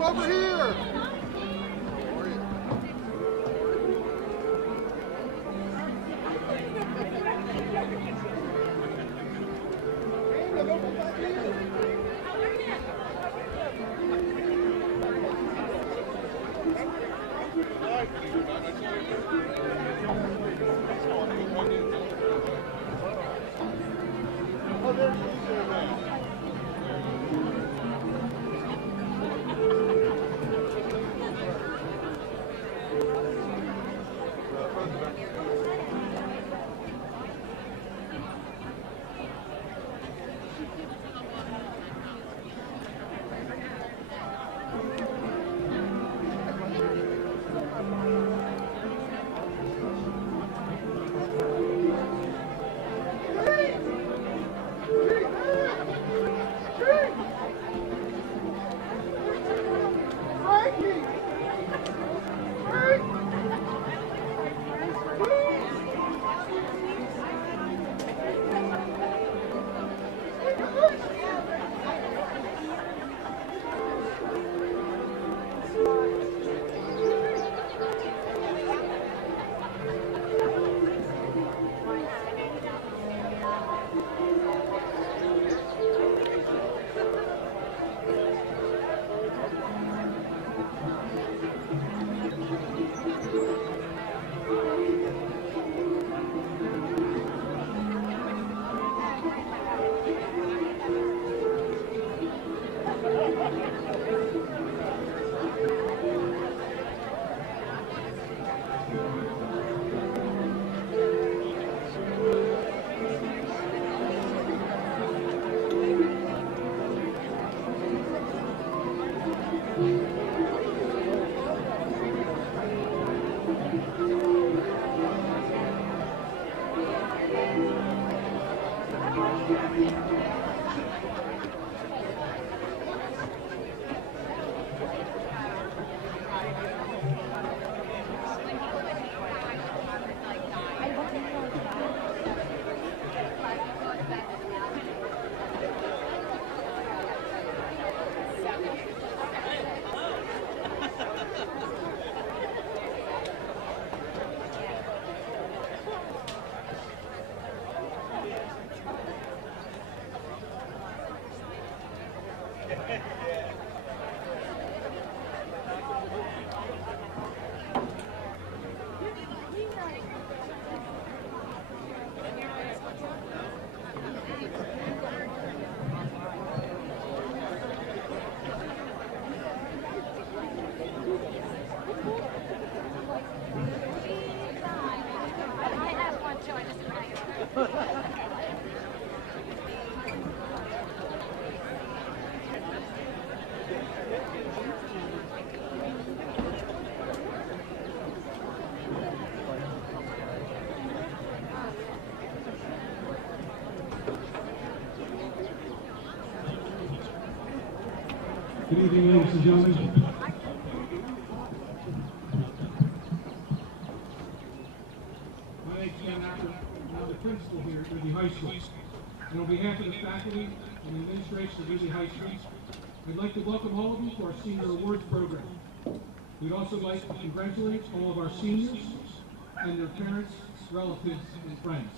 I'm over here. Good evening, ladies and gentlemen. My name's Ken Acker. I'm the principal here at Ridley High School. And on behalf of the faculty and administration of Ridley High School, I'd like to welcome all of you to our Senior Awards program. We'd also like to congratulate all of our seniors and their parents, relatives, and friends.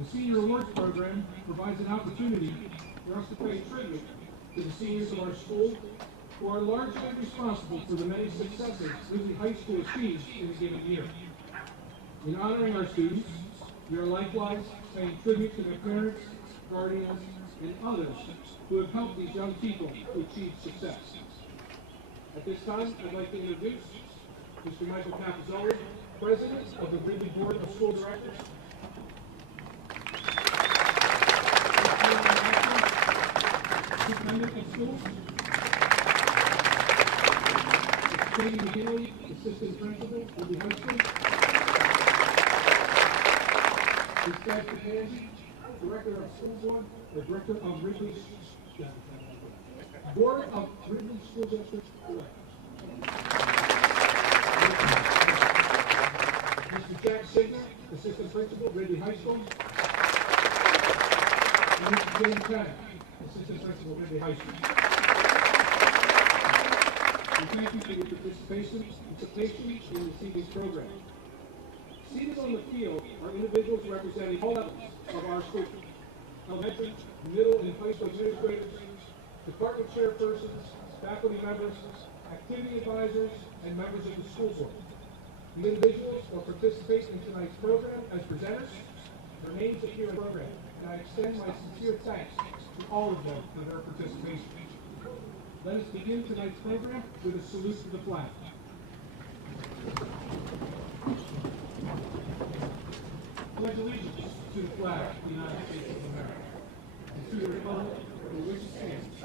The Senior Awards program provides an opportunity for us to pay tribute to the seniors of our school who are largely responsible for the many successes Ridley High School achieves in a given year. In honoring our students, we are likewise paying tribute to their parents, guardians, and others who have helped these young people to achieve success. At this time, I'd like to introduce Mr. Michael Capizzoli, President of the Ridley Board of School Directors. Superintendent of Schools. Katie McGinley, Assistant Principal, Ridley High School. Ms. Deb Catangi, Director of School Board, or Director of Ridley Board of Ridley School District Directors. Mr. Jack Signer, Assistant Principal, Ridley High School. And Mr. James Tanner, Assistant Principal, Ridley High School. We thank you for your participation in this evening's program. Seated on the field are individuals representing all levels of our school: elementary, middle, and high school administrators, department chairpersons, faculty members, activity advisors, and members of the school board. The individuals will participate in tonight's program as presenters. Their names appear in the program, and I extend my sincere thanks to all of them for their participation. Let us begin tonight's program with a salute to the flag. Pledge allegiance to the flag of the United States of America, and to the republic for which it stands,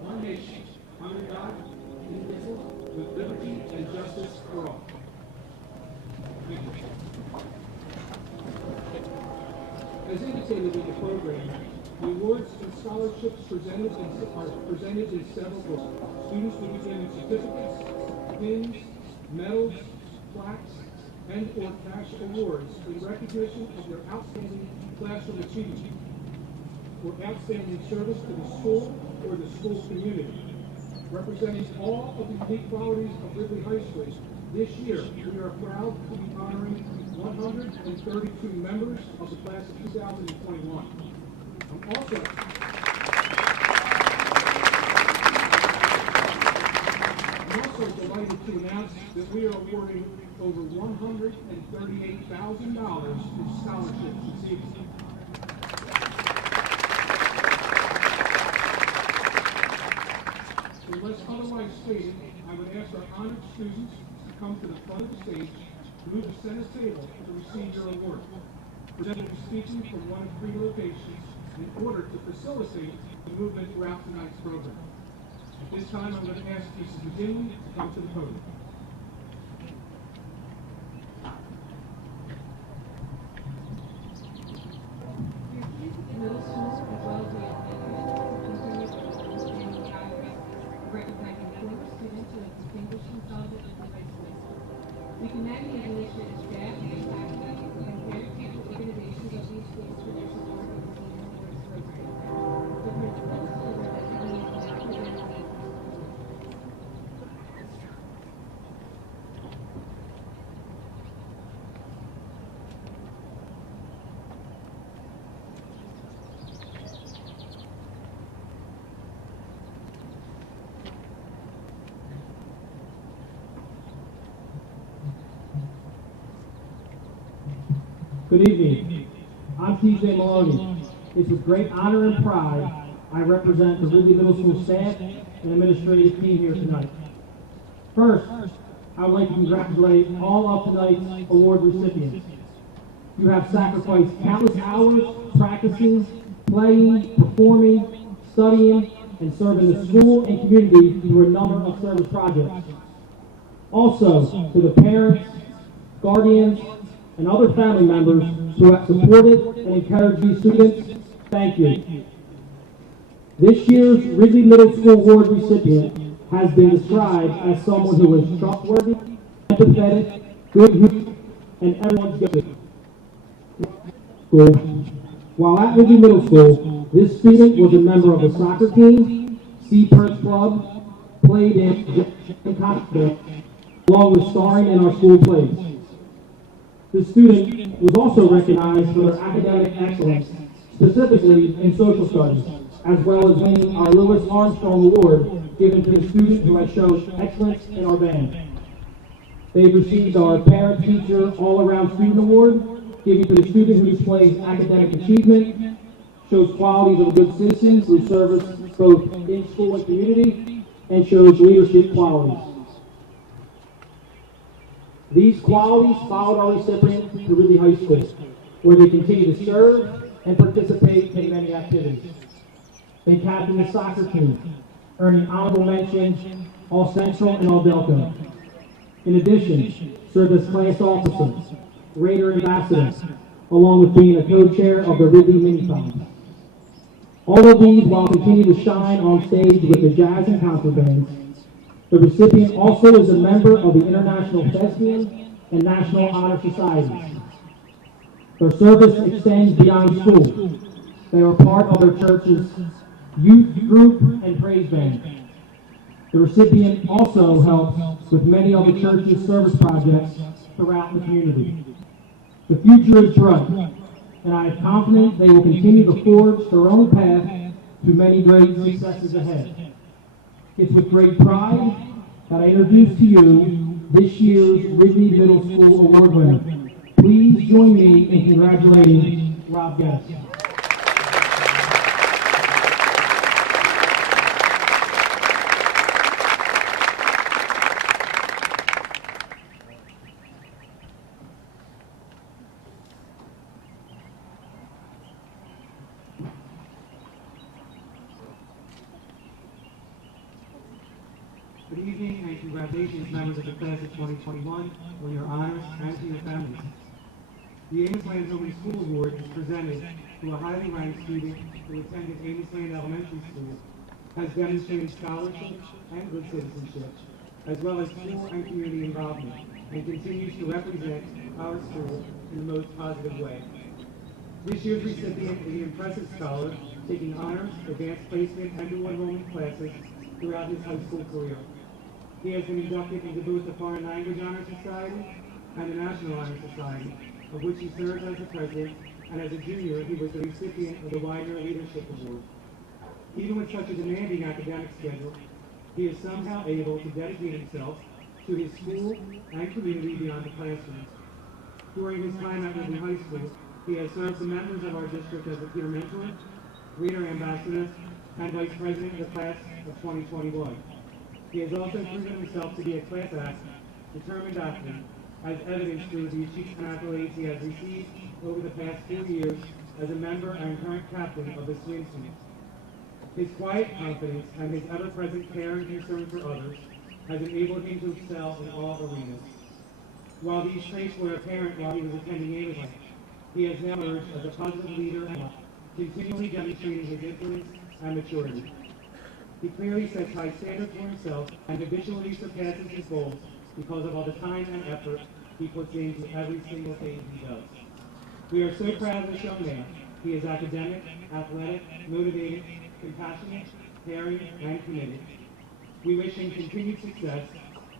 one nation, under God, indivisible, with liberty and justice for all. Thank you. As indicated in the program, The awards and scholarships are presented in several books. Students will be given certificates, pins, medals, plaques, and/or cash awards in recognition of their outstanding classroom achievement or outstanding service to the school or the school community. Representing all of the unique qualities of Ridley High School, this year we are proud to be honoring 132 members of the class of 2021. I'm also delighted to announce that we are awarding over $138,000 in scholarships this evening. Unless otherwise stated, I would ask our honored students to come to the front of the stage, move the center table to receive your award. Presenters will be speaking from one of 3 locations in order to facilitate the movement throughout tonight's program. At this time, I'm going to ask Mrs. McGinley to come to the podium. Middle school as well as the elementary school continue to outstanding progress, recognizing former students who have distinguished themselves at Ridley High School. We commend the administrative staff and faculty and parent-teacher organizations of these schools for their support of the Senior Awards program. The principals and the designees now present the Good evening. I'm TJ Maloney. It's with great honor and pride I represent the Ridley Middle School staff and administrative team here tonight. First, I would like to congratulate all of tonight's award recipients. You have sacrificed countless hours practicing, playing, performing, studying, and serving the school and community through a number of service projects. Also, to the parents, guardians, and other family members who have supported and encouraged these students, thank you. This year's Ridley Middle School Award recipient has been described as someone who is trustworthy, empathetic, good humored, and everyone's good. While at Ridley Middle School, this student was a member of the soccer team, Sea Perch Club, played in concert, along with starring in our school plays. The student was also recognized for their academic excellence, specifically in social studies, as well as winning our Louis Armstrong Award given to the student who has shown excellence in our band. They received our Parent Teacher All-Around Student Award, given to the student who displays academic achievement, shows qualities of a good citizen through service both in school and community, and shows leadership qualities. These qualities followed our recipient to Ridley High School, where they continue to serve and participate in many activities. They captained the soccer team, earning honorable mention, All-Central and All-Delco. In addition, served as class officer, Raider ambassador, along with being a co-chair of the Ridley Mini-Con. All of these while continuing to shine on stage with the jazz and concert bands. The recipient also is a member of the International Thespian and National Honor Societies. Their service extends beyond school. They are part of their church's youth group and praise band. The recipient also helps with many of the church's service projects throughout the community. The future is bright, and I am confident they will continue to forge their own path to many great successes ahead. It's with great pride that I introduce to you this year's Ridley Middle School Award winner. Please join me in congratulating Rob Guest. Good evening and congratulations, members of the class of 2021, on your honors and to your families. The Amos Lanzoni School Award is presented who a highly ranked student who attended Amos Lane Elementary School, has demonstrated scholarship and good citizenship, as well as school and community involvement, and continues to represent our school in the most positive way. This year's recipient is an impressive scholar, taking honors, advanced placement, and dual enrollment classes throughout his high school career. He has been inducted into both the Foreign Language Honor Society and the National Honor Society, of which he served as the president, and as a junior, he was the recipient of the Widener Leadership Award. Even with such a demanding academic schedule, he is somehow able to dedicate himself to his school and community beyond the classroom. During his time at Ridley High School, he has served the members of our district as a peer mentor, reader ambassador, and vice president of the class of 2021. He has also proven himself to be a class act, determined athlete, as evidenced through the achievements and accolades he has received over the past 4 years as a member and current captain of the swim team. His quiet confidence and his ever-present care and concern for others has enabled him to excel in all arenas. While these traits were apparent while he was attending Amos Lane, he has now emerged as a positive leader and continually demonstrating his influence and maturity. He clearly sets high standards for himself and habitually surpasses his goals because of all the time and effort he puts into every single thing he does. We are so proud of this young man. He is academic, athletic, motivated, compassionate, caring, and committed. We wish him continued success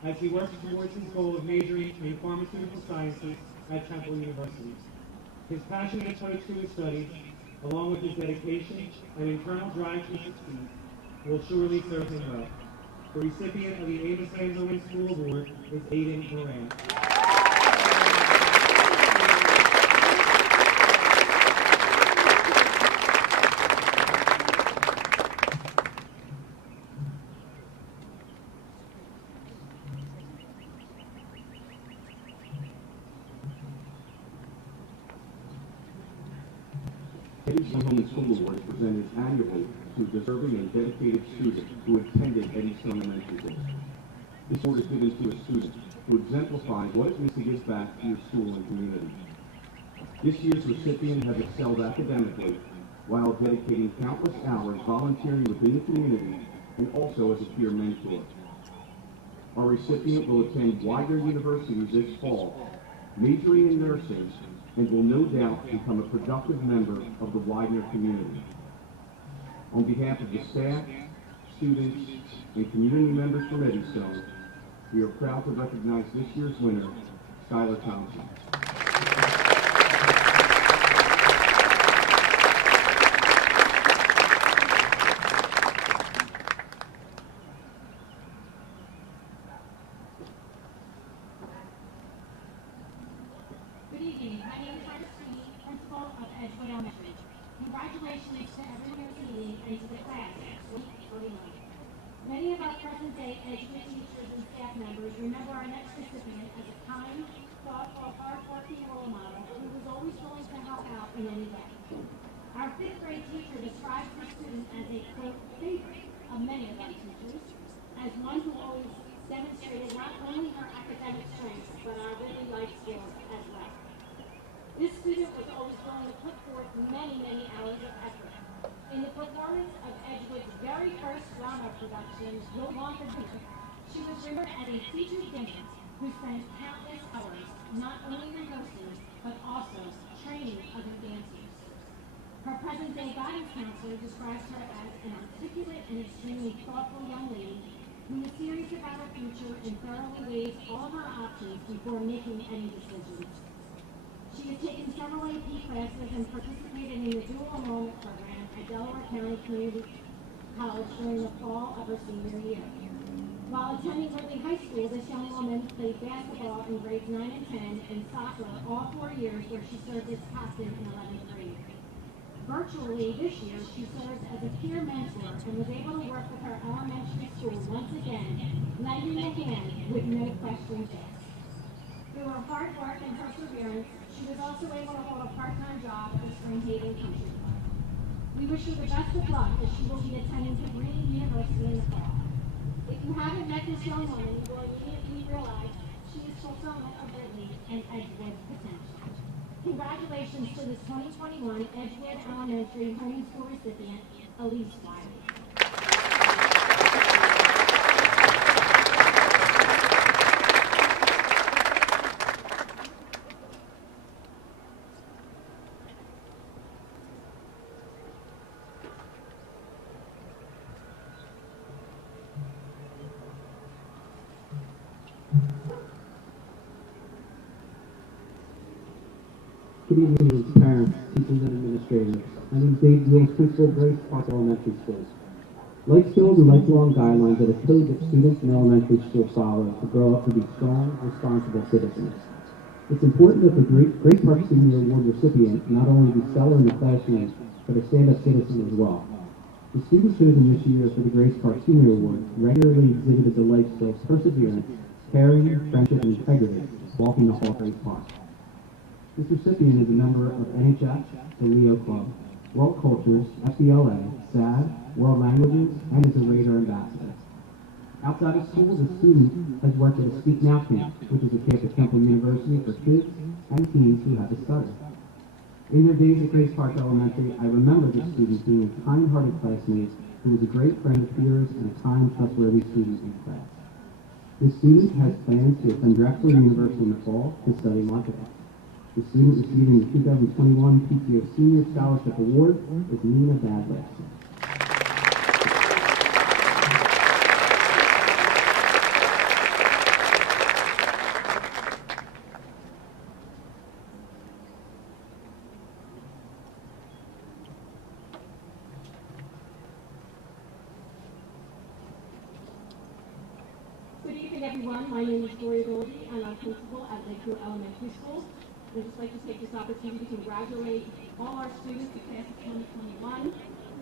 as he works towards his goal of majoring in pharmaceutical sciences at Temple University. His passionate approach to his studies, along with his dedication and internal drive to succeed, will surely serve him well. The recipient of the Amos Lane Women's School Award is Aiden Moran. Eddystone Home School Award is presented annually to deserving and dedicated students who attended Eddystone Elementary School. This award is given to a student who exemplifies what it means to give back to your school and community. This year's recipient has excelled academically while dedicating countless hours volunteering within the community and also as a peer mentor. Our recipient will attend Widener University this fall, majoring in nursing, and will no doubt become a productive member of the Widener community. On behalf of the staff, students, and community members from Eddystone, we are proud to recognize this year's winner, Skylar Thompson. Good evening. My name is Christine, principal of Edgewood Elementary. Congratulations to everyone who's meeting and to the class of 2021. Many of our present-day Edgewood teachers and staff members remember our next recipient as a kind, thoughtful, hard-working role model who was always willing to help out in any way. Our fifth grade teacher describes her student as a, quote, favorite of many of our teachers, as one who always demonstrated not only her academic strengths, but our really life skills as well. This student was always willing to put forth many, many hours of effort. In the performance of Edgewood's very first drama production, You'll Want the Dinner, she was remembered as a featured dancer who spent countless hours not only rehearsing, but also training other dancers. Her present-day guidance counselor describes her as an articulate and extremely thoughtful young lady who is serious about her future and thoroughly weighs all of her options before making any decisions. She has taken several AP classes and participated in the dual enrollment program at Delaware County Community College during the fall of her senior year. While attending Ridley High School, this young woman played basketball in grades 9 and 10 and soccer all 4 years, where she served as captain in 11th grade. Virtually this year, she served as a peer mentor and was able to work with her elementary school once again, lending a hand with no questions asked. Through her hard work and perseverance, she was also able to hold a part-time job at the Spring Haven Country Club. We wish her the best of luck as she will be attending Green University in the fall. If you haven't met this young woman, you will immediately realize she is fulfillment of Ridley and Edgewood's potential. Congratulations to this 2021 Edgewood Elementary Homeschool recipient, Elise Wiley. Good evening, parents, teachers, and administrators. My name is Dave Beals, principal of Grace Park Elementary School. Life skills and lifelong guidelines are the code that students in elementary school follow to grow up to be strong, responsible citizens. It's important that the Grace Park Senior Award recipient not only be stellar in the classroom, but a stand-up citizen as well. The students chosen this year for the Grace Park Senior Award regularly exhibited the life skills perseverance, caring, friendship, and integrity, walking the hall of Grace Park. This recipient is a member of RHS, the Leo Club, World Cultures, FBLA, SAD, World Languages, and is a Raider ambassador. Outside of school, the student has worked at a Speak Now camp, which is a camp at Temple University for kids and teens who have to study. In their days at Grace Park Elementary, I remember this student being a kind-hearted classmate who was a great friend of peers and a kind, trustworthy student in class. This student has plans to attend Drexel University in the fall to study marketing. The student receiving the 2021 PTO Senior Scholarship Award is Nina Badless. Good evening, everyone. My name is Gloria Goldie, and I'm principal at Lakeview Elementary School. I'd just like to take this opportunity to congratulate all our students, the class of 2021,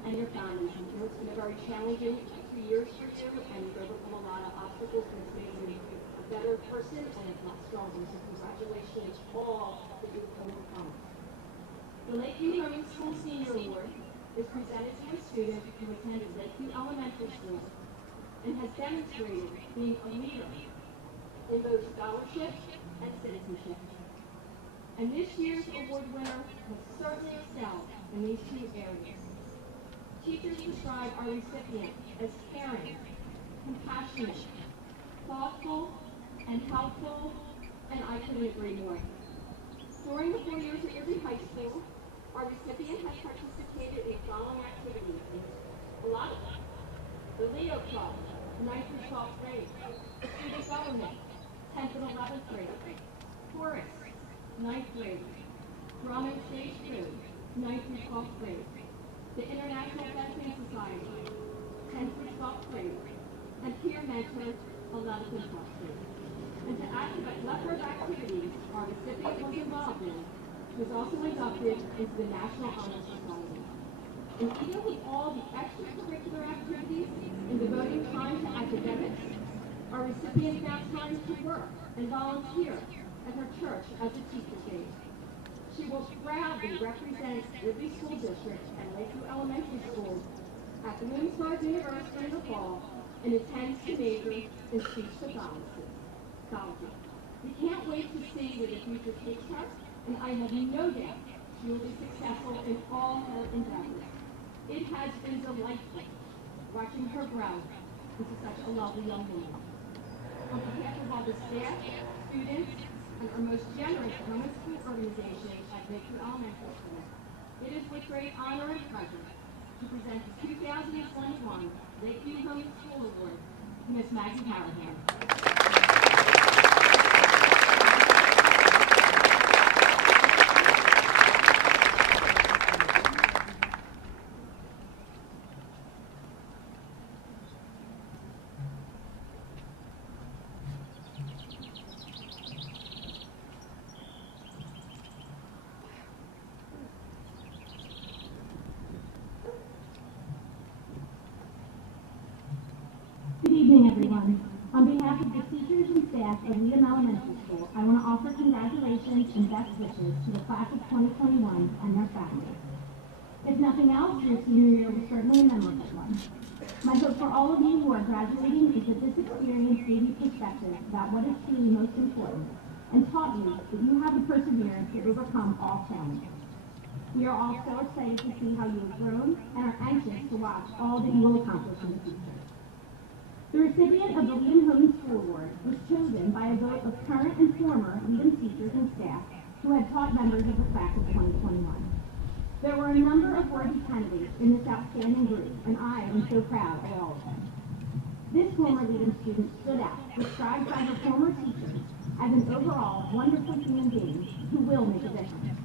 and your families. I know it's been a very challenging 2 years for you, and you've overcome a lot of obstacles, and it's made you a better person and a lot stronger. So congratulations all that you've overcome. The Lakeview Homeschool Senior Award is presented to a student who attended Lakeview Elementary School and has demonstrated being a leader in both scholarship and citizenship. And this year's award winner has certainly excelled in these two areas. Teachers describe our recipient as caring, compassionate, thoughtful, and helpful, and I couldn't agree more. During the 4 years at Erie High School, our recipient has participated in the following activities. A lot of them. The Leo Club, 9th through 12th grade. Student government, 10th and 11th grade. Chorus, 9th grade. Drum and stage crew, 9th through 12th grade. The International Fencing Society, 10th through 12th grade. And peer mentor, 11th and 12th grade. And to add to the plethora of activities our recipient was involved in, she was also inducted into the National Honor Society. And even with all the extracurricular activities and devoting time to academics, our recipient found time to work and volunteer at her church as a teacher's aide. She will proudly represent Ridley School District and Lakeview Elementary School at the Williamsburg University in the fall and intends to major in speech pathology. We can't wait to see where the future takes her, and I have no doubt she will be successful in all her endeavors. It has been delightful watching her grow into such a lovely young woman. On behalf of all the staff, students, and our most generous homeschool organization at Lakeview Elementary School, it is with great honor and pleasure to present the 2021 Lakeview Homeschool Award to Miss Maggie Callahan. Good evening, everyone. On behalf of the teachers and staff of Needham Elementary School, I want to offer congratulations and best wishes to the class of 2021 and their families. If nothing else, your senior year was certainly a memorable one. My hope for all of you who are graduating is that this experience gave you perspective about what is truly most important and taught you you that you have the perseverance to overcome all challenges. We are all so excited to see how you have grown and are anxious to watch all that you will accomplish in the future. The recipient of the Leadham Home School Award was chosen by a vote of current and former Leadham teachers and staff who had taught members of the class of 2021. There were a number of worthy candidates in this outstanding group, and I am so proud of all of them. This former Leadham student stood out, described by her former teachers as an overall wonderful human being who will make a difference.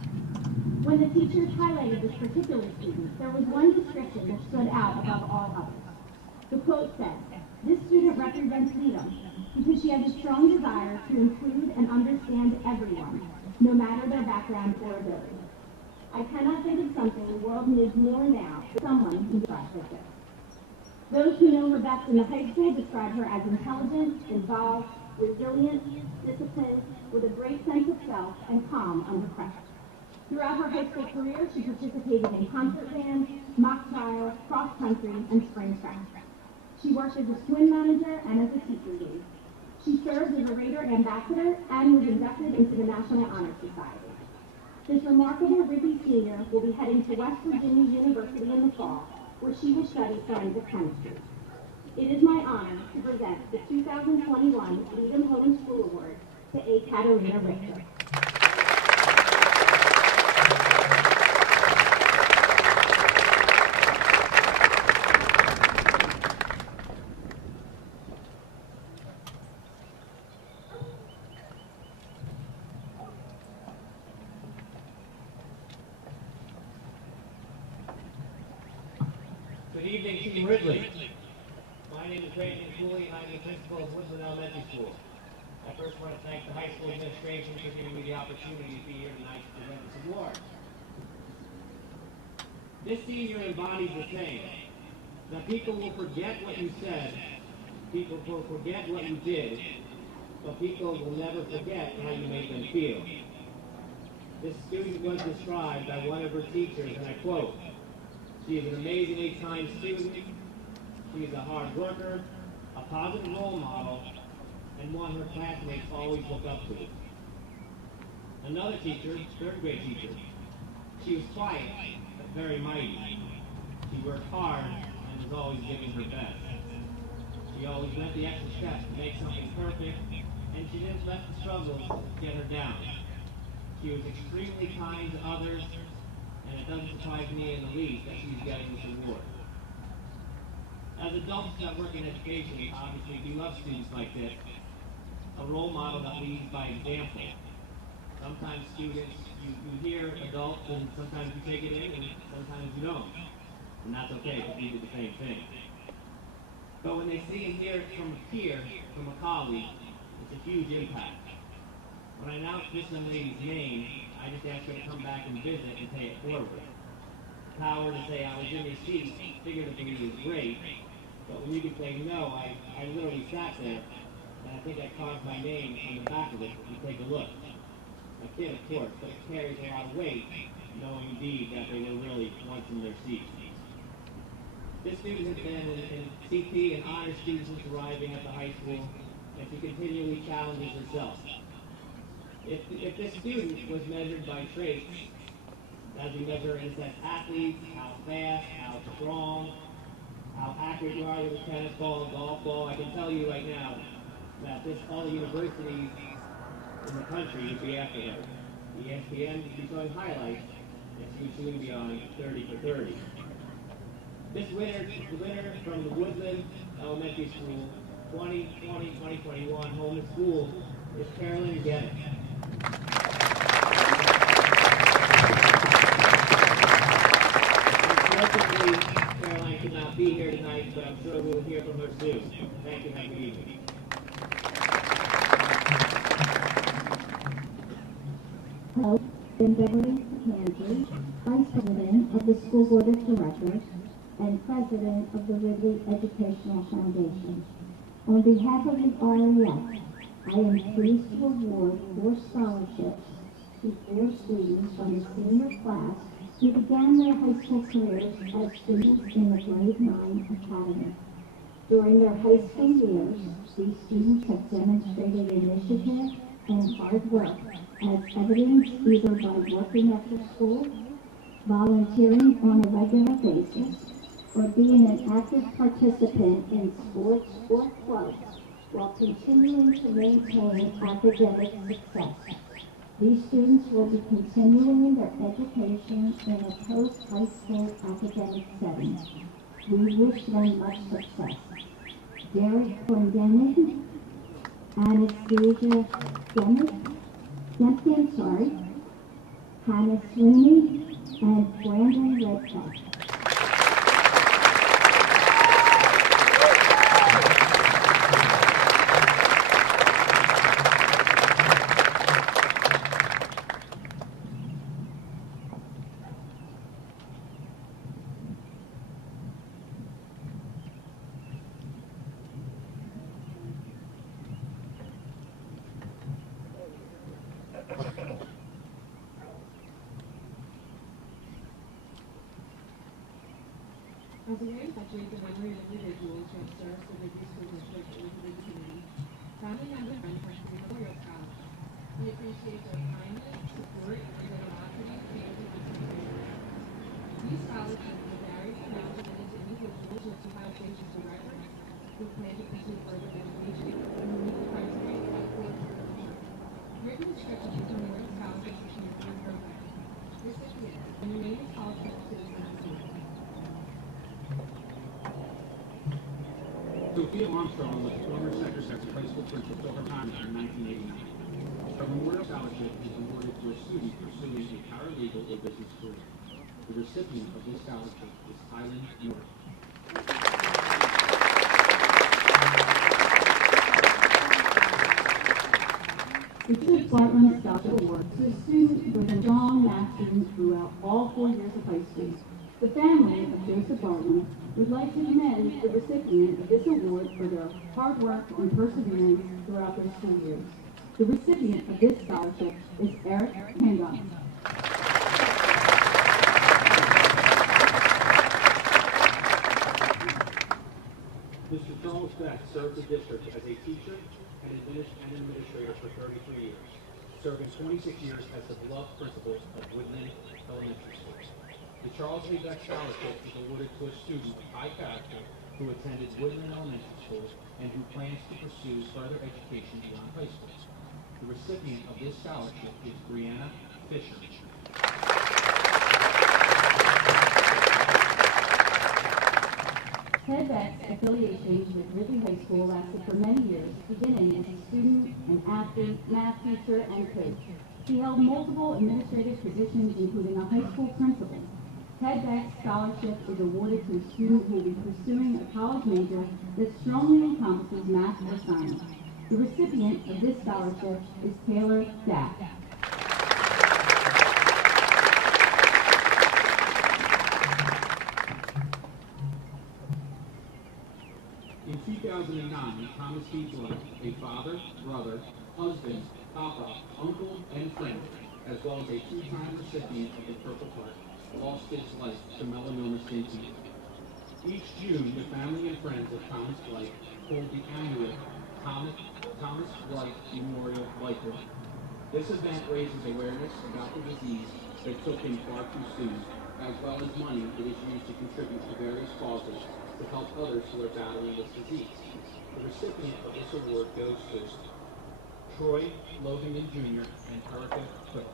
When the teachers highlighted this particular student, there was one description that stood out above all others. The quote said, "This student represents Leadham because she has a strong desire to include and understand everyone, no matter their background or ability." I cannot think of something the world needs more now than someone who describes like this. Those who know her best in the high school describe her as intelligent, involved, resilient, disciplined, with a great sense of self, and calm under pressure. Throughout her high school career, she participated in concert bands, mock trials, cross country, and spring track. She worked as a swim manager and as a teacher aide. She served as a Raider ambassador and was inducted into the National Honor Society. This remarkable Ridley senior will be heading to West Virginia University in the fall, where she will study forensic chemistry. It is my honor to present the 2021 Leadham Home School Award to A. Katarina Richter. Good evening, Team Ridley. My name is Brandon Cooley, and I'm the principal of Woodland Elementary School. I first want to thank the high school administration for giving me the opportunity to be here tonight to present this award. This senior embodies the saying that people will forget what you said, people will forget what you did, but people will never forget how you made them feel. This student was described by one of her teachers, and I quote, "She is an amazingly kind student, she is a hard worker, a positive role model, and one her classmates always look up to." Another teacher, third grade teacher, she was quiet, but very mighty. She worked hard and was always giving her best. She always went the extra step to make something perfect, and she didn't let the struggles get her down. She was extremely kind to others, and it doesn't surprise me in the least that she's getting this award. As adults that work in education, obviously we love students like this, a role model that leads by example. Sometimes students, you hear adults and sometimes you take it in and sometimes you don't. And that's okay, because we do the same thing. But when they see and hear it from a peer, from a colleague, it's a huge impact. When I announce this young lady's name, I just ask her to come back and visit and pay it forward. The power to say I was in your seat figuratively is great, but when you can say no, I literally sat there, and I think I carved my name on the back of it if you take a look. I kid, of course, but it carries a lot of weight, knowing indeed that they were really once in their seats. This student has been in CP and honor students since arriving at the high school, and she continually challenges herself. If this student was measured by traits, as we measure and assess athletes, how fast, how strong, how accurate you are with a tennis ball, golf ball, I can tell you right now that all the universities in the country would be after her. ESPN would be showing highlights, and she would soon be on 30 for 30. This winner from the Woodland Elementary School 2020-2021 Home and School is Carolyn Geddes. Unfortunately, Caroline could not be here tonight, but I'm sure we'll hear from her soon. Thank you, and good evening. Hello, I'm Beverly Manzi, Vice President of the School Board of Directors and President of the Ridley Educational Foundation. On behalf of the RHS, I am pleased to award 4 scholarships to 4 students from the senior class who began their high school careers as students in the Grade 9 Academy. During their high school years, these students have demonstrated initiative and hard work as evidenced either by working after school, volunteering on a regular basis, or being an active participant in sports or clubs while continuing to maintain academic success. These students will be continuing their education in a post-high school academic setting. We wish them much success. Derek Clendenin, Anastasia Dempsey, Hannah Sweeney, and Brandon Redpath. As a way to perpetuate the memory of individuals who have served the Liberty School District and within the community, family members and friends have memorial scholars. We appreciate their kindness, support, and generosity to the community. These scholarships will vary from implemented to individuals who have foundations to records, who plan to pursue further education, and who meet the criteria set forth. Written descriptions of memorial scholarships are shared in the program. Recipients and remaining scholarships to the school. Sophia Armstrong was former secretary of high school principal till her retirement in 1989. Her memorial scholarship is awarded to a student pursuing a paralegal or business career. The recipient of this scholarship is Highland North. The Joseph Bartman Scholarship Award to a student with a strong math student throughout all 4 years of high school. The family of Joseph Bartman would like to commend the recipient of this award for their hard work and perseverance throughout their school years. The recipient of this scholarship is Eric Handon. Mr. Charles Beck served the district as a teacher and administrator for 33 years, serving 26 years as the beloved principal of Woodland Elementary School. The Charles A. Beck Scholarship is awarded to a student of high character who attended Woodland Elementary School and who plans to pursue further education beyond high school. The recipient of this scholarship is Brianna Fisher. Ted Beck's affiliations with Ridley High School lasted for many years, beginning as a student, an athlete, math teacher, and coach. He held multiple administrative positions, including a high school principal. Ted Beck's scholarship is awarded to a student who will be pursuing a college major that strongly encompasses math or science. The recipient of this scholarship is Taylor Dack. In 2009, Thomas D. Blood, a father, brother, husband, papa, uncle, and friend, as well as a two-time recipient of the Purple Heart, lost his life to melanoma skin cancer. Each June, the family and friends of Thomas Blight hold the annual Thomas Blight Memorial Lifeline. This event raises awareness about the disease that took him far too soon, as well as money that is used to contribute to various causes to help others who are battling this disease. The recipient of this award goes to Troy Logan Jr. and Erica Phillips.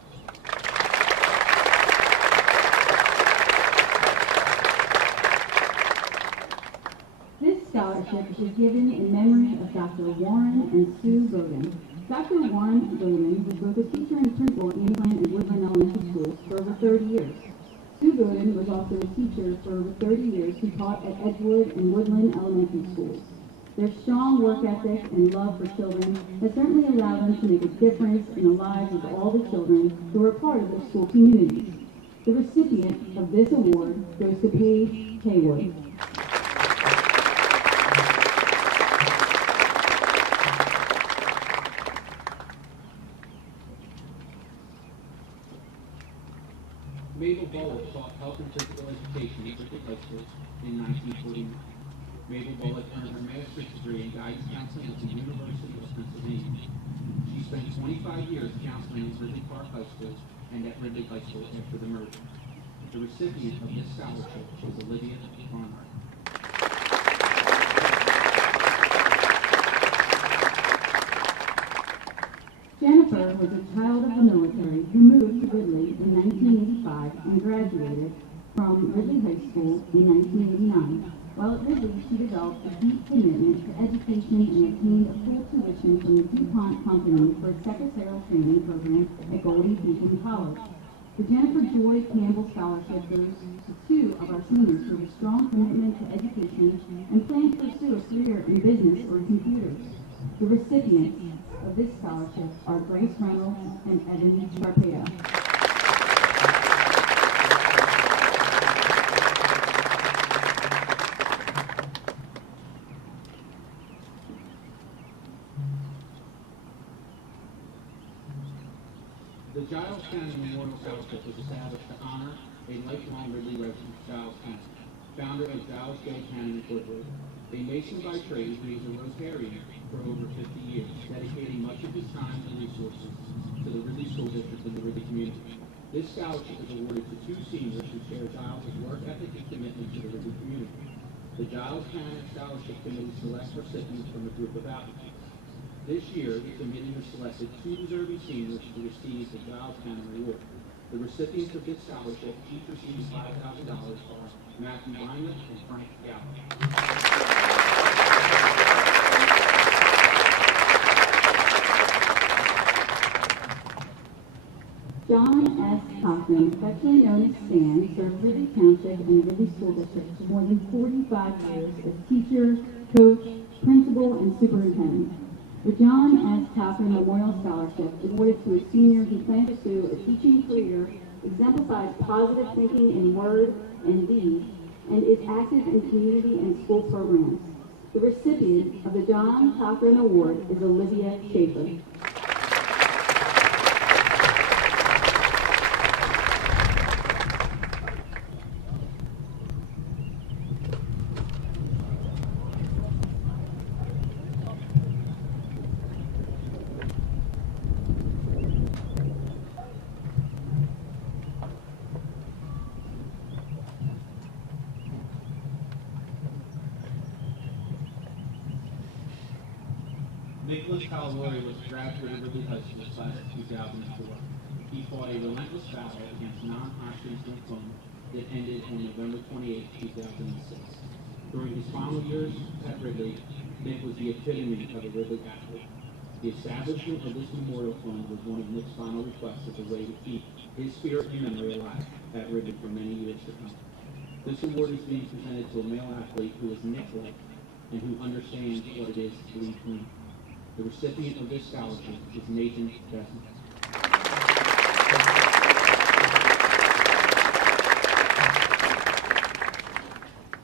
This scholarship is given in memory of Dr. Warren and Sue Bowden. Dr. Warren Bowden was both a teacher and principal at England and Woodland Elementary Schools for over 30 years. Sue Bowden was also a teacher for over 30 years who taught at Edgewood and Woodland Elementary Schools. Their strong work ethic and love for children has certainly allowed them to make a difference in the lives of all the children who are part of their school communities. The recipient of this award goes to Paige Haywood. Mabel Bullock taught health and physical education at Ridley High School in 1949. Mabel Bullock earned her master's degree in guidance counseling at the University of Pennsylvania. She spent 20 25 years counseling at Ridley Park High School and at Ridley High School after the merger. The recipient of this scholarship is Olivia Barnhart. Jennifer was a child of the military who moved to Ridley in 1985 and graduated from Ridley High School in 1989. While at Ridley, she developed a deep commitment to education and obtained a full tuition from the DuPont Company for its secretarial training program at Golden Beacon College. The Jennifer Joy Campbell Scholarship goes to two of our seniors who have a strong commitment to education and plan to pursue a career in business or computers. The recipients of this scholarship are Grace Reynolds and Evan Sharpedo. The Giles County Memorial Scholarship was established to honor a lifelong Ridley resident, Giles County, founder of Giles J. County Incorporated. A Mason by trade, he was a Rotarian for over 50 years, dedicating much of his time and resources to the Ridley School District and the Ridley community. This scholarship is awarded to two seniors who share Giles' work ethic and commitment to the Ridley community. The Giles County Scholarship Committee selects recipients from a group of applicants. This year, the committee has selected two deserving seniors to receive the Giles County Award. The recipients of this scholarship each receive $5,000 are Matthew Lyman and Frank Gallup. John S. Cochran, affectionately known as Stan, served Ridley Township and Ridley School District for more than 45 years as teacher, coach, principal, and superintendent. The John S. Cochran Memorial Scholarship is awarded to a senior who plans to pursue a teaching career, exemplifies positive thinking in word and deed, and is active in community and school programs. The recipient of the John Cochran Award is Olivia Schaefer. Nicholas Calawari was a graduate of Ridley High School class of 2004. He fought a relentless battle against non-Hodgkin's lymphoma that ended on November 28, 2006. During his final years at Ridley, Nick was the epitome of a Ridley athlete. The establishment of this memorial fund was one of Nick's final requests as a way to keep his spirit and memory alive at Ridley for many years to come. This award is being presented to a male athlete who is Nick-like and who understands what it is to lead clean. The recipient of this scholarship is Nathan Desmond.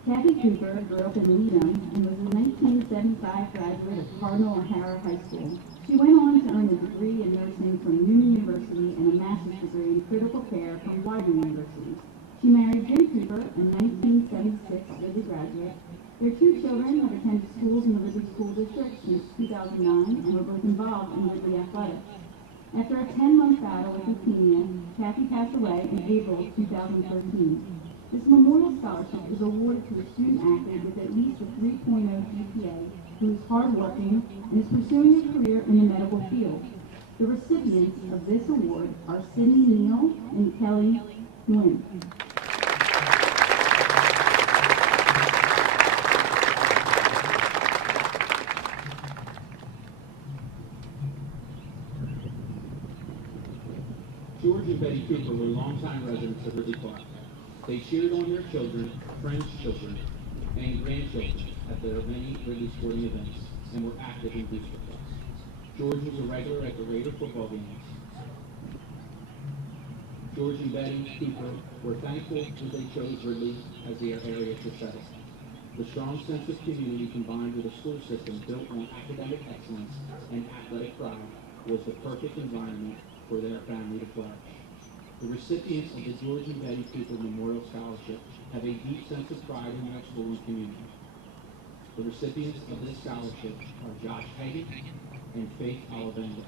Kathy Cooper grew up in Leadham and was a 1975 graduate of Cardinal O'Hara High School. She went on to earn a degree in nursing from Newman University and a master's degree in critical care from Widener University. She married Jim Cooper, a 1976 Ridley graduate. Their two children have attended schools in the Ridley School District since 2009 and were both involved in Ridley athletics. After a 10-month battle with leukemia, Kathy passed away in April 2013. This memorial scholarship is awarded to a student athlete with at least a 3.0 GPA who is hardworking and is pursuing a career in the medical field. The recipients of this award are Sydney Neal and Kelly Nguyen. George and Betty Cooper were longtime residents of Ridley Park. They cheered on their children, friends' children, and grandchildren at their many Ridley sporting events and were active in booster clubs. George was a regular at the Raider football games. George and Betty Cooper were thankful that they chose Ridley as their area to settle. The strong sense of community combined with a school system built on academic excellence and athletic pride was the perfect environment for their family to flourish. The recipients of the George and Betty Cooper Memorial Scholarship have a deep sense of pride in their school and community. The recipients of this scholarship are Josh Hagan and Faith Olivendo.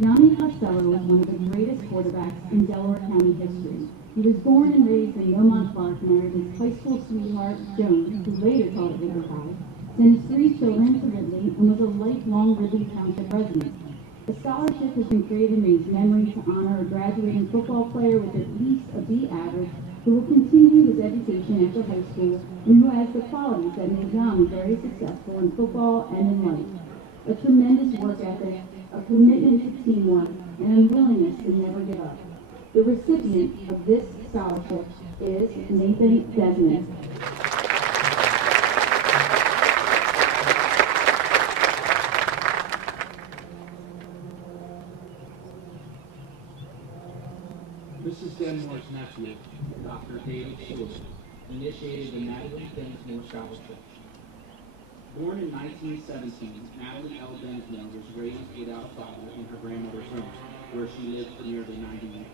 Yanni Costello was one of the greatest quarterbacks in Delaware County history. He was born and raised in Millmont Park, married his high school sweetheart, Joan, who later taught at Ridley High, sent his 3 children to Ridley, and was a lifelong Ridley Township resident. A scholarship has been created in his memory to honor a graduating football player with at least a B average who will continue his education after high school and who has the qualities that made Yanni very successful in football and in life. A tremendous work ethic, a commitment to teamwork, and a willingness to never give up. The recipient of this scholarship is Nathan Desmond. Mrs. Denmore's nephew, Dr. David Stewart, initiated the Natalie Densmore Scholarship. Born in 1917, Natalie L. Densmore was raised without a father in her grandmother's home, where she lived for nearly 90 years.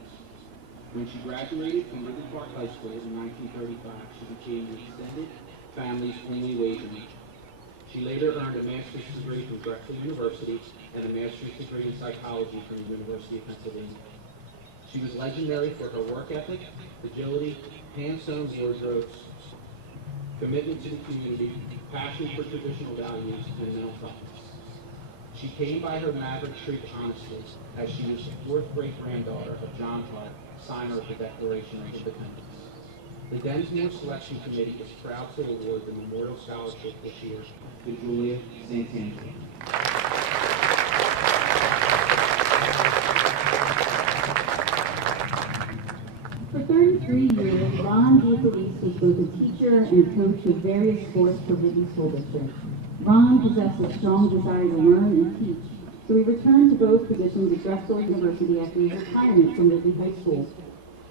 When she graduated from Ridley Park High School in 1935, she became the extended family's only wage earner. She later earned a master's degree from Drexel University and a master's degree in psychology from the University of Pennsylvania. She was legendary for her work ethic, agility, hand-sewn wardrobes, commitment to the community, passion for traditional values, and mental toughness. She came by her maverick streak honestly, as she was the 4th great-granddaughter of John Hart, signer of the Declaration of Independence. The Densmore Selection Committee is proud to award the Memorial Scholarship this year to Julia Santangelo. For 33 years, Ron DeFelice was both a teacher and coach of various sports for Ridley School District. Ron possessed a strong desire to learn and teach, so he returned to both positions at Drexel University after his retirement from Ridley High School.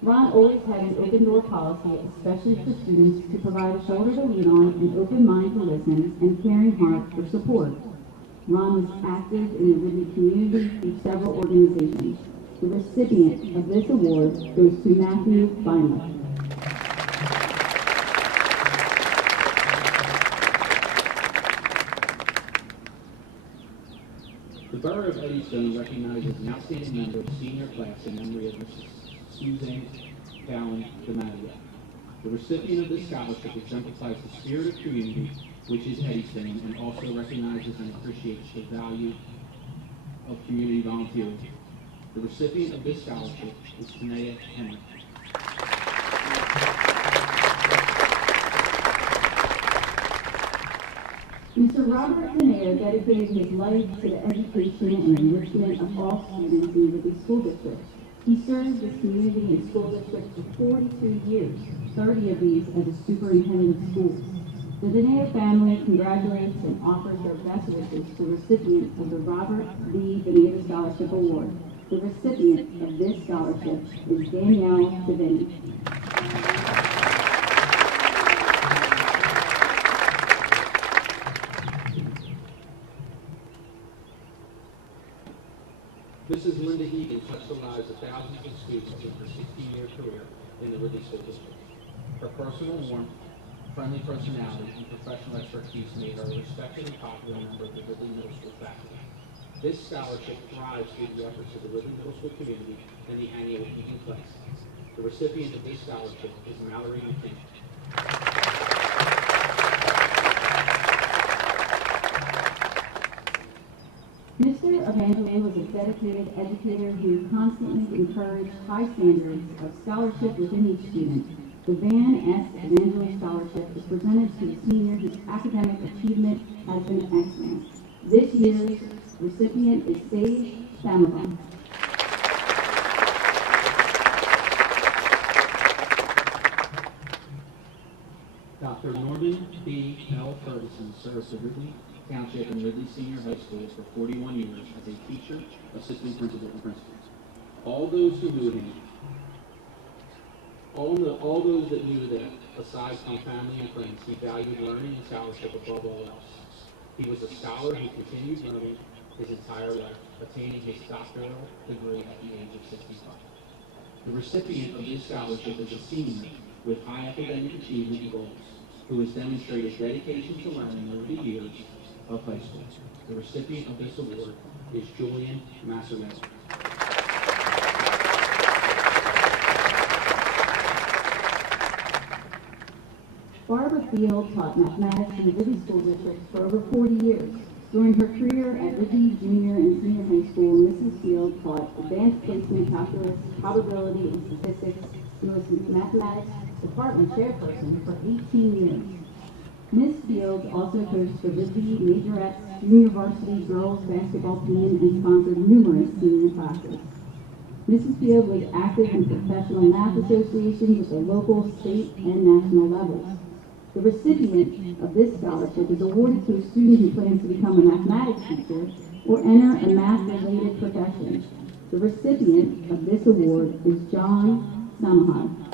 Ron always had an open-door policy, especially for students, to provide a shoulder to lean on, an open mind to listen, and caring heart for support. Ron was active in the Ridley community through several organizations. The recipient of this award goes to Matthew Beimler. The Borough of Eddystone recognizes an outstanding member of senior class in memory of Mrs. Suzanne Fallon DeMatteo. The recipient of this scholarship exemplifies the spirit of community, which is Eddystone, and also recognizes and appreciates the value of community volunteering. The recipient of this scholarship is Tanea Henry. Mr. Robert Caneo dedicated his life to the education and enrichment of all students in the Ridley School District. He served this community and school district for 42 years, 30 of these as a superintendent of schools. The Caneo family congratulates and offers their best wishes to the recipient of the Robert B. Caneo Scholarship Award. The recipient of this scholarship is Danielle Devine. Mrs. Linda Egan touched the lives of thousands of students in her 16-year career in the Ridley School District. Her personal warmth, friendly personality, and professional expertise made her a respected and popular member of the Ridley Middle School faculty. This scholarship thrives through the efforts of the Ridley Middle School community and the annual Egan Class. The recipient of this scholarship is Mallory McKinney. Mr. Evangeline was a dedicated educator who constantly encouraged high standards of scholarship within each student. The Van S. Evangeline Scholarship is presented to a senior whose academic achievement has been excellent. This year's recipient is Sage Samavan. Dr. Norman B. L. Ferguson served the Ridley Township and Ridley Senior High Schools for 41 years as a teacher, assistant principal, and principal. All those who knew him, all those that knew that, aside from family and friends, he valued learning and scholarship above all else. He was a scholar who continued learning his entire life, attaining his doctoral degree at the age of 65. The recipient of this scholarship is a senior with high academic achievement goals, who has demonstrated dedication to learning over the years of high school. The recipient of this award is Julian Massanet. Barbara Field taught mathematics in the Ridley School District for over 40 years. During her career at Ridley Junior and Senior High School, Mrs. Field taught advanced placement calculus, probability, and statistics. She was the mathematics department chairperson for 18 years. Ms. Field also coached the Ridley Majorettes Junior Varsity Girls Basketball Team and sponsored numerous senior classes. Mrs. Field was active in professional math associations at the local, state, and national levels. The recipient of this scholarship is awarded to a student who plans to become a mathematics teacher or enter a math-related profession. The recipient of this award is John Samahad.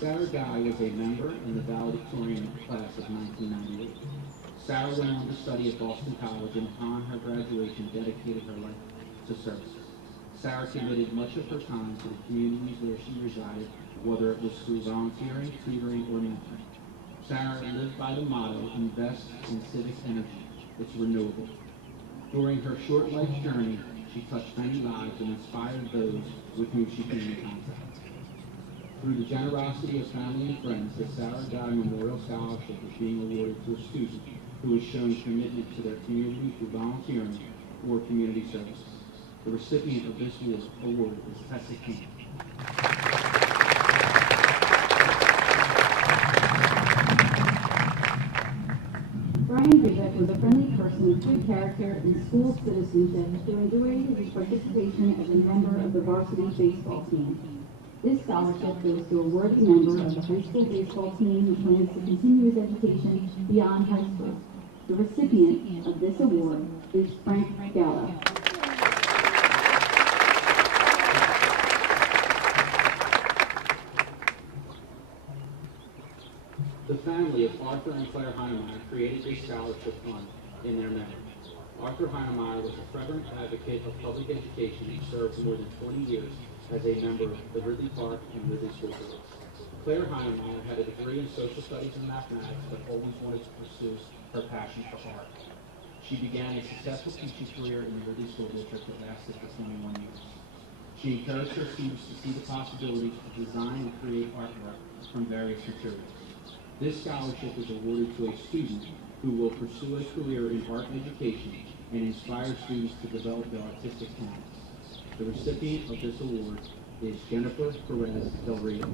Sarah Guy was a member in the valedictorian class of 1998. Sarah went on to study at Boston College and upon her graduation dedicated her life to service. Sarah committed much of her time to the communities where she resided, whether it was through volunteering, tutoring, or mentoring. Sarah lived by the motto, invest in civic energy. It's renewable. During her short life journey, she touched many lives and inspired those with whom she came in contact. Through the generosity of family and friends, the Sarah Guy Memorial Scholarship is being awarded to a student who has shown commitment to their community through volunteering or community service. The recipient of this award is Tessa King. Brian Gibbett was a friendly person with good character and school citizenship who enjoyed his participation as a member of the varsity baseball team. This scholarship goes to a worthy member of the high school baseball team who plans to continue his education beyond high school. The recipient of this award is Frank Gallo. The family of Arthur and Claire Heinemeyer created a scholarship fund in their memory. Arthur Heinemeyer was a fervent advocate of public education and served more than 20 years as a member of the Ridley Park and Ridley School Board. Claire Heinemeyer had a degree in social studies and mathematics, but always wanted to pursue her passion for art. She began a successful teaching career in the Ridley School District that lasted for 21 years. She encouraged her students to see the possibilities to design and create artwork from various materials. This scholarship is awarded to a student who will pursue a career in art education and inspire students to develop their artistic talents. The recipient of this award is Jennifer Perez Del Rio.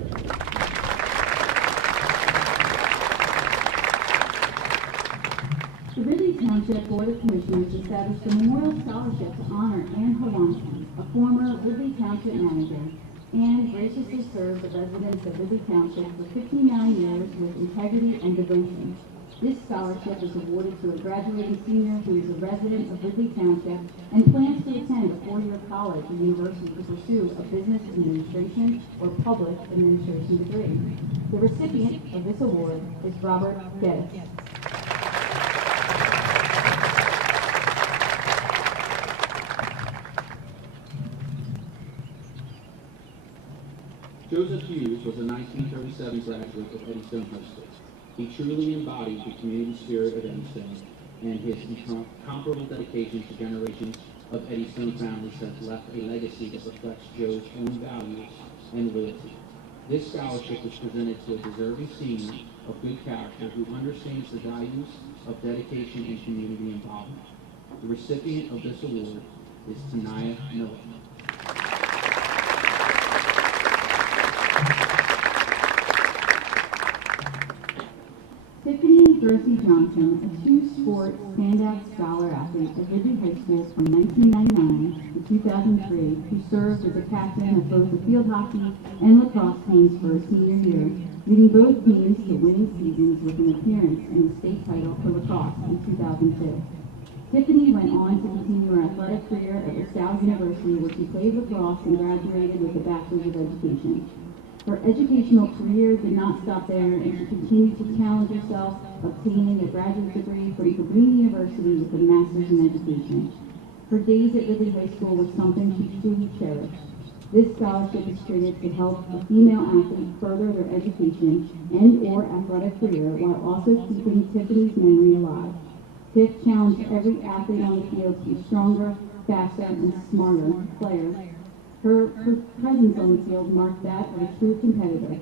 The Ridley Township Board of Commissioners established a memorial scholarship to honor Ann Hawanski, a former Ridley Township manager. Ann graciously served the residents of Ridley Township for 59 years with integrity and devotion. This scholarship is awarded to a graduating senior who is a resident of Ridley Township and plans to attend a four-year college or university to pursue a business administration or public administration degree. The recipient of this award is Robert Geddes. Joseph Hughes was a 1937 graduate of Eddystone High School. He truly embodied the community spirit of Eddystone, and his incomparable dedication to generations of Eddystone families has left a legacy that reflects Joe's own values and loyalty. This scholarship is presented to a deserving senior of good character who understands the values of dedication and community involvement. The recipient of this award is Tanaya Miller. Tiffany Dorsey Johnson, a two-sport standout scholar athlete at Ridley High School from 1999 to 2003, who served as a captain of both the field hockey and lacrosse teams for her senior year, leading both teams to winning seasons with an appearance in the state title for lacrosse in 2002. Tiffany went on to continue her athletic career at LaSalle University, where she played lacrosse and graduated with a Bachelor's of Education. Her educational career did not stop there, and she continued to challenge herself, obtaining a graduate degree from Cabrini University with a Master's in Education. Her days at Ridley High School were something she truly cherished. This scholarship is created to help a female athlete further their education and/or athletic career while also keeping Tiffany's memory alive. Tiff challenged every athlete on the field to be stronger, faster, and smarter players. Her presence on the field marked that of a true competitor.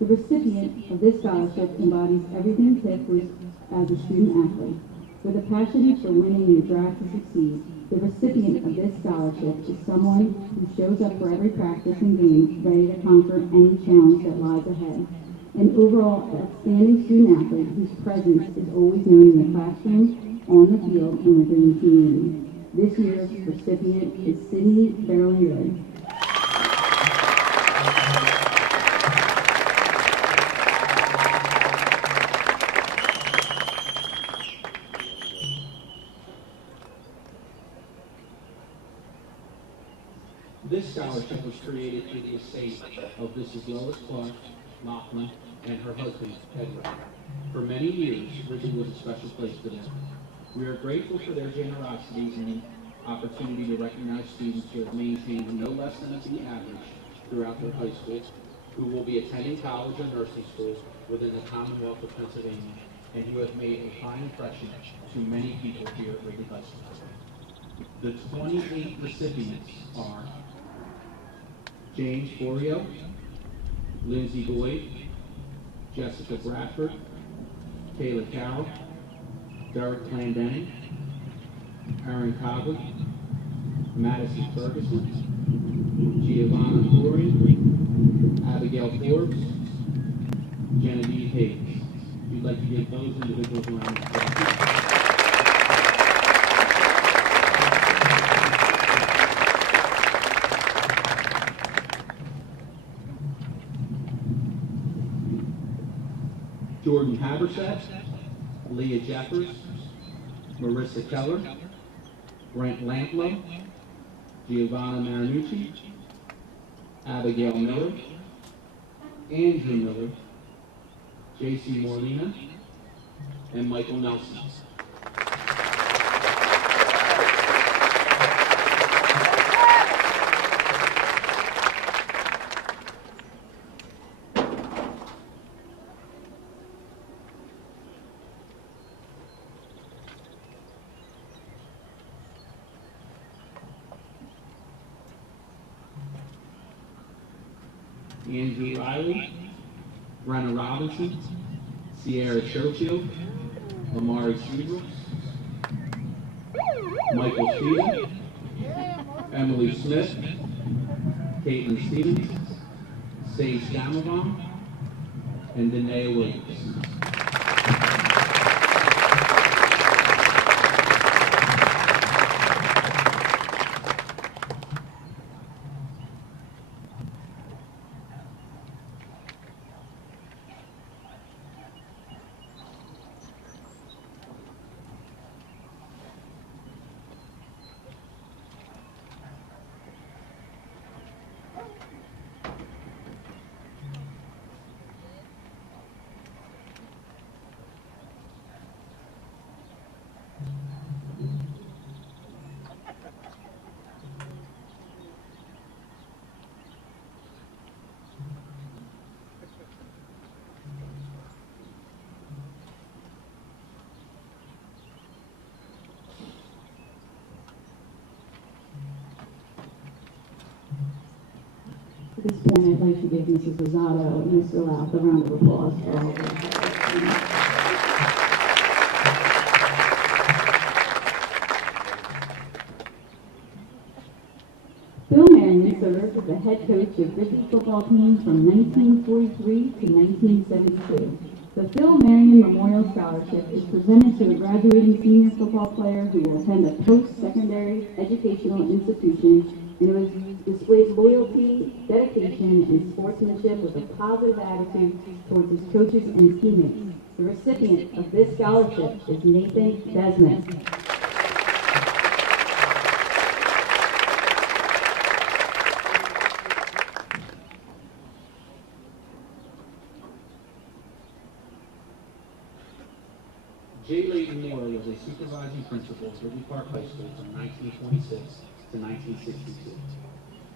The recipient of this scholarship embodies everything Tiff was as a student athlete. With a passion for winning and a drive to succeed, the recipient of this scholarship is someone who shows up for every practice and game, ready to conquer any challenge that lies ahead. An overall outstanding student athlete whose presence is always known in the classroom, on the field, and within the community. This year's recipient is Sydney Fairley Good. This scholarship was created through the estate of Mrs. Lois Clark Laughlin and her husband, Edward. For many years, Ridley was a special place to them. We are grateful for their generosity and opportunity to recognize students who have maintained no less than a B average throughout their high school, who will be attending college or nursing school within the Commonwealth of Pennsylvania, and who have made a fine impression to many people here at Ridley High School. The 28 recipients are James Borio, Lindsay Boyd, Jessica Bradford, Kayla Carroll, Derek Clendenning, Aaron Cogley, Madison Ferguson, Giovanna Florian, Abigail Forbes, Genevieve Hayes. If you'd like to give those individuals a round of applause. Jordan Habersack, Leah Jeffers, Marissa Keller, Brent Lamplow, Giovanna Marinucci, Abigail Miller, Andrew Miller, J.C. Morlina, and Michael Nelson. Andrew Riley, Brenna Robinson, Sierra Churchill, Amari Seabrooks, Michael Stephen, Emily Smith, Caitlin Stevens, Sage Damavan, and Danae Williams. At this point, I'd like to give Mrs. Rosado and Mr. Louth a round of applause for all of them. Bill Marion served as the head coach of Ridley football teams from 1943 to 1972. The Phil Marion Memorial Scholarship is presented to a graduating senior football player who will attend a post-secondary educational institution and who has displayed loyalty, dedication, and sportsmanship with a positive attitude towards his coaches and teammates. The recipient of this scholarship is Nathan Desmond. J. Leighton Moore was a supervising principal at Ridley Park High School from 1926 to 1962.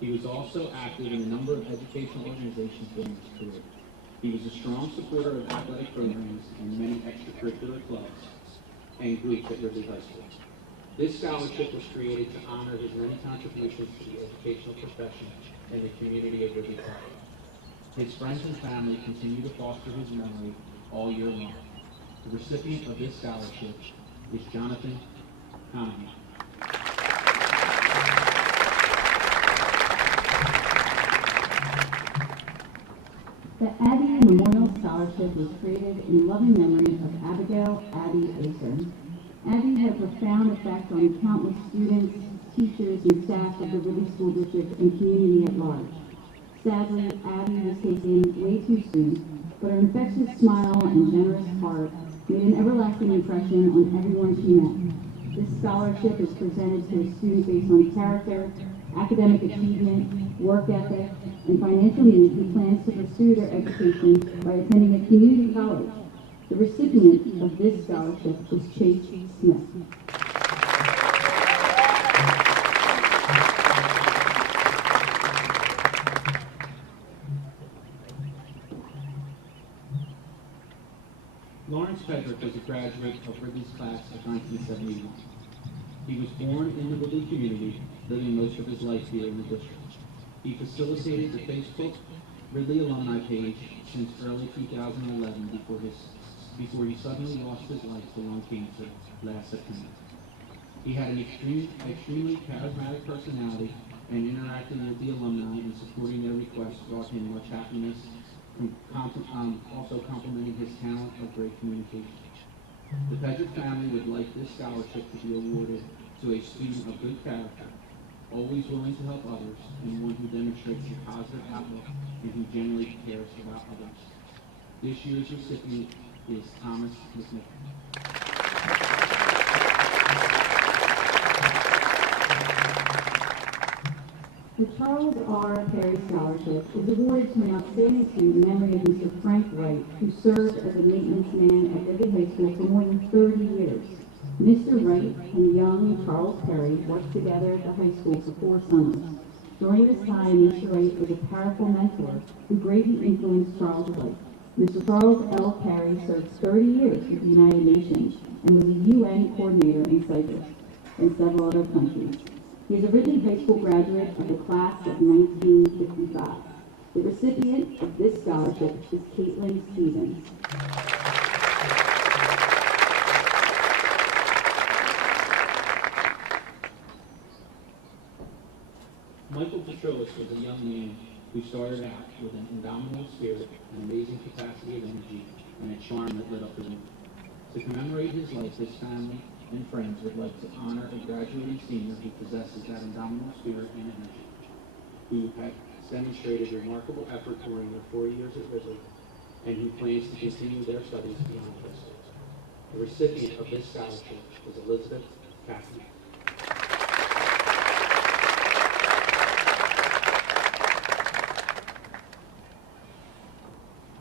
He was also active in a number of educational organizations during his career. He was a strong supporter of athletic programs and many extracurricular clubs and groups at Ridley High School. This scholarship was created to honor his many contributions to the educational profession and the community of Ridley Park. His friends and family continue to foster his memory all year long. The recipient of this scholarship is Jonathan Conley. The Abbey Memorial Scholarship was created in loving memory of Abigail Abby Acer. Abby had a profound effect on countless students, teachers, and staff of the Ridley School District and community at large. Sadly, Abby was taken way too soon, but her infectious smile and generous heart made an everlasting impression on everyone she met. This scholarship is presented to a student based on character, academic achievement, work ethic, and financial need who plans to pursue their education by attending a community college. The recipient of this scholarship is Chase Smith. Lawrence Frederick was a graduate of Ridley's class of 1971. He was born in the Ridley community, living most of his life here in the district. He facilitated the Facebook Ridley alumni page since early 2011 before he suddenly lost his life to lung cancer last September. He had an extremely charismatic personality, and interacting with the alumni and supporting their requests brought him much happiness, also complementing his talent of great communication. The Pedrick family would like this scholarship to be awarded to a student of good character, always willing to help others, and one who demonstrates a positive outlook and who genuinely cares about others. This year's recipient is Thomas McNichol. The Charles R. Perry Scholarship is awarded to an outstanding student in memory of Mr. Frank Wright, who served as a maintenance man at Ridley High School for more than 30 years. Mr. Wright and young Charles Perry worked together at the high school for 4 summers. During this time, Mr. Wright was a powerful mentor who greatly influenced Charles' life. Mr. Charles L. Perry served 30 years with the United Nations and was a UN coordinator in Cyprus and several other countries. He is a Ridley High School graduate of the class of 1955. The recipient of this scholarship is Caitlin Stevens. Michael Petrillis was a young man who started out with an indomitable spirit, an amazing capacity of energy, and a charm that lit up the room. To commemorate his life, his family and friends would like to honor a graduating senior who possesses that indomitable spirit and energy, who has demonstrated remarkable effort during their 4 years at Ridley, and who plans to continue their studies beyond high school. The recipient of this scholarship is Elizabeth Cathy.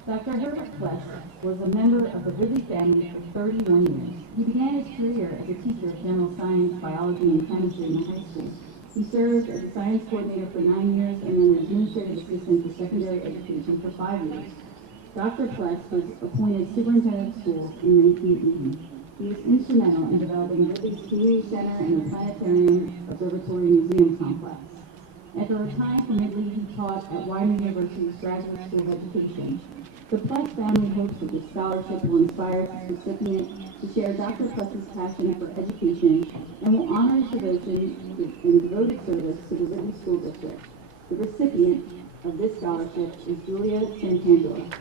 Dr. Herbert Pless was a member of the Ridley family for 31 years. He began his career as a teacher of general science, biology, and chemistry in the high school. He served as a science coordinator for 9 years and then administrative assistant for secondary education for 5 years. Dr. Pless was appointed superintendent of schools in 1980. He was instrumental in developing Ridley's Community Center and the Planetarium Observatory Museum Complex. After retiring from Ridley, he taught at Widener University's Graduate School of Education. The Pless family hopes that this scholarship will inspire its recipient to share Dr. Pless's passion for education and will honor his devotion and devoted service to the Ridley School District. The recipient of this scholarship is Julia Santangelo.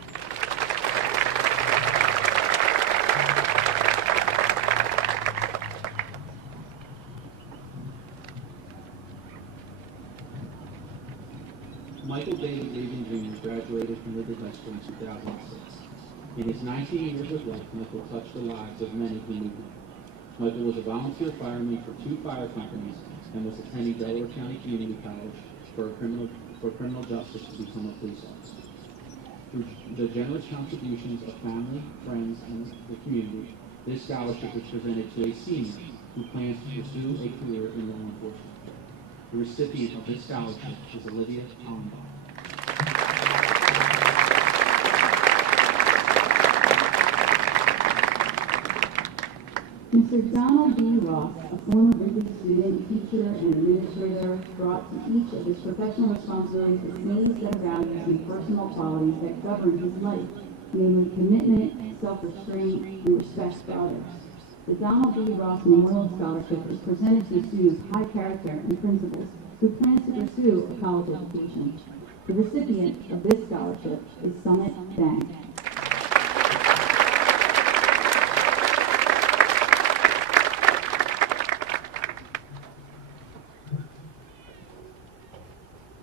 Michael David Reagan Jr. graduated from Ridley High School in 2006. In his 19 years of life, Michael touched the lives of many who knew him. Michael was a volunteer fireman for 2 fire companies and was attending Delaware County Community College for criminal justice to become a police officer. Through the generous contributions of family, friends, and the community, this scholarship is presented to a senior who plans to pursue a career in law enforcement. The recipient of this scholarship is Olivia Hollenbach. Mr. Donald B. Ross, a former Ridley student, teacher, and administrator, brought to each of his professional responsibilities the same set of values and personal qualities that govern his life, namely commitment, self-restraint, and respect for others. The Donald B. Ross Memorial Scholarship is presented to students of high character and principles who plan to pursue a college education. The recipient of this scholarship is Summit Dang.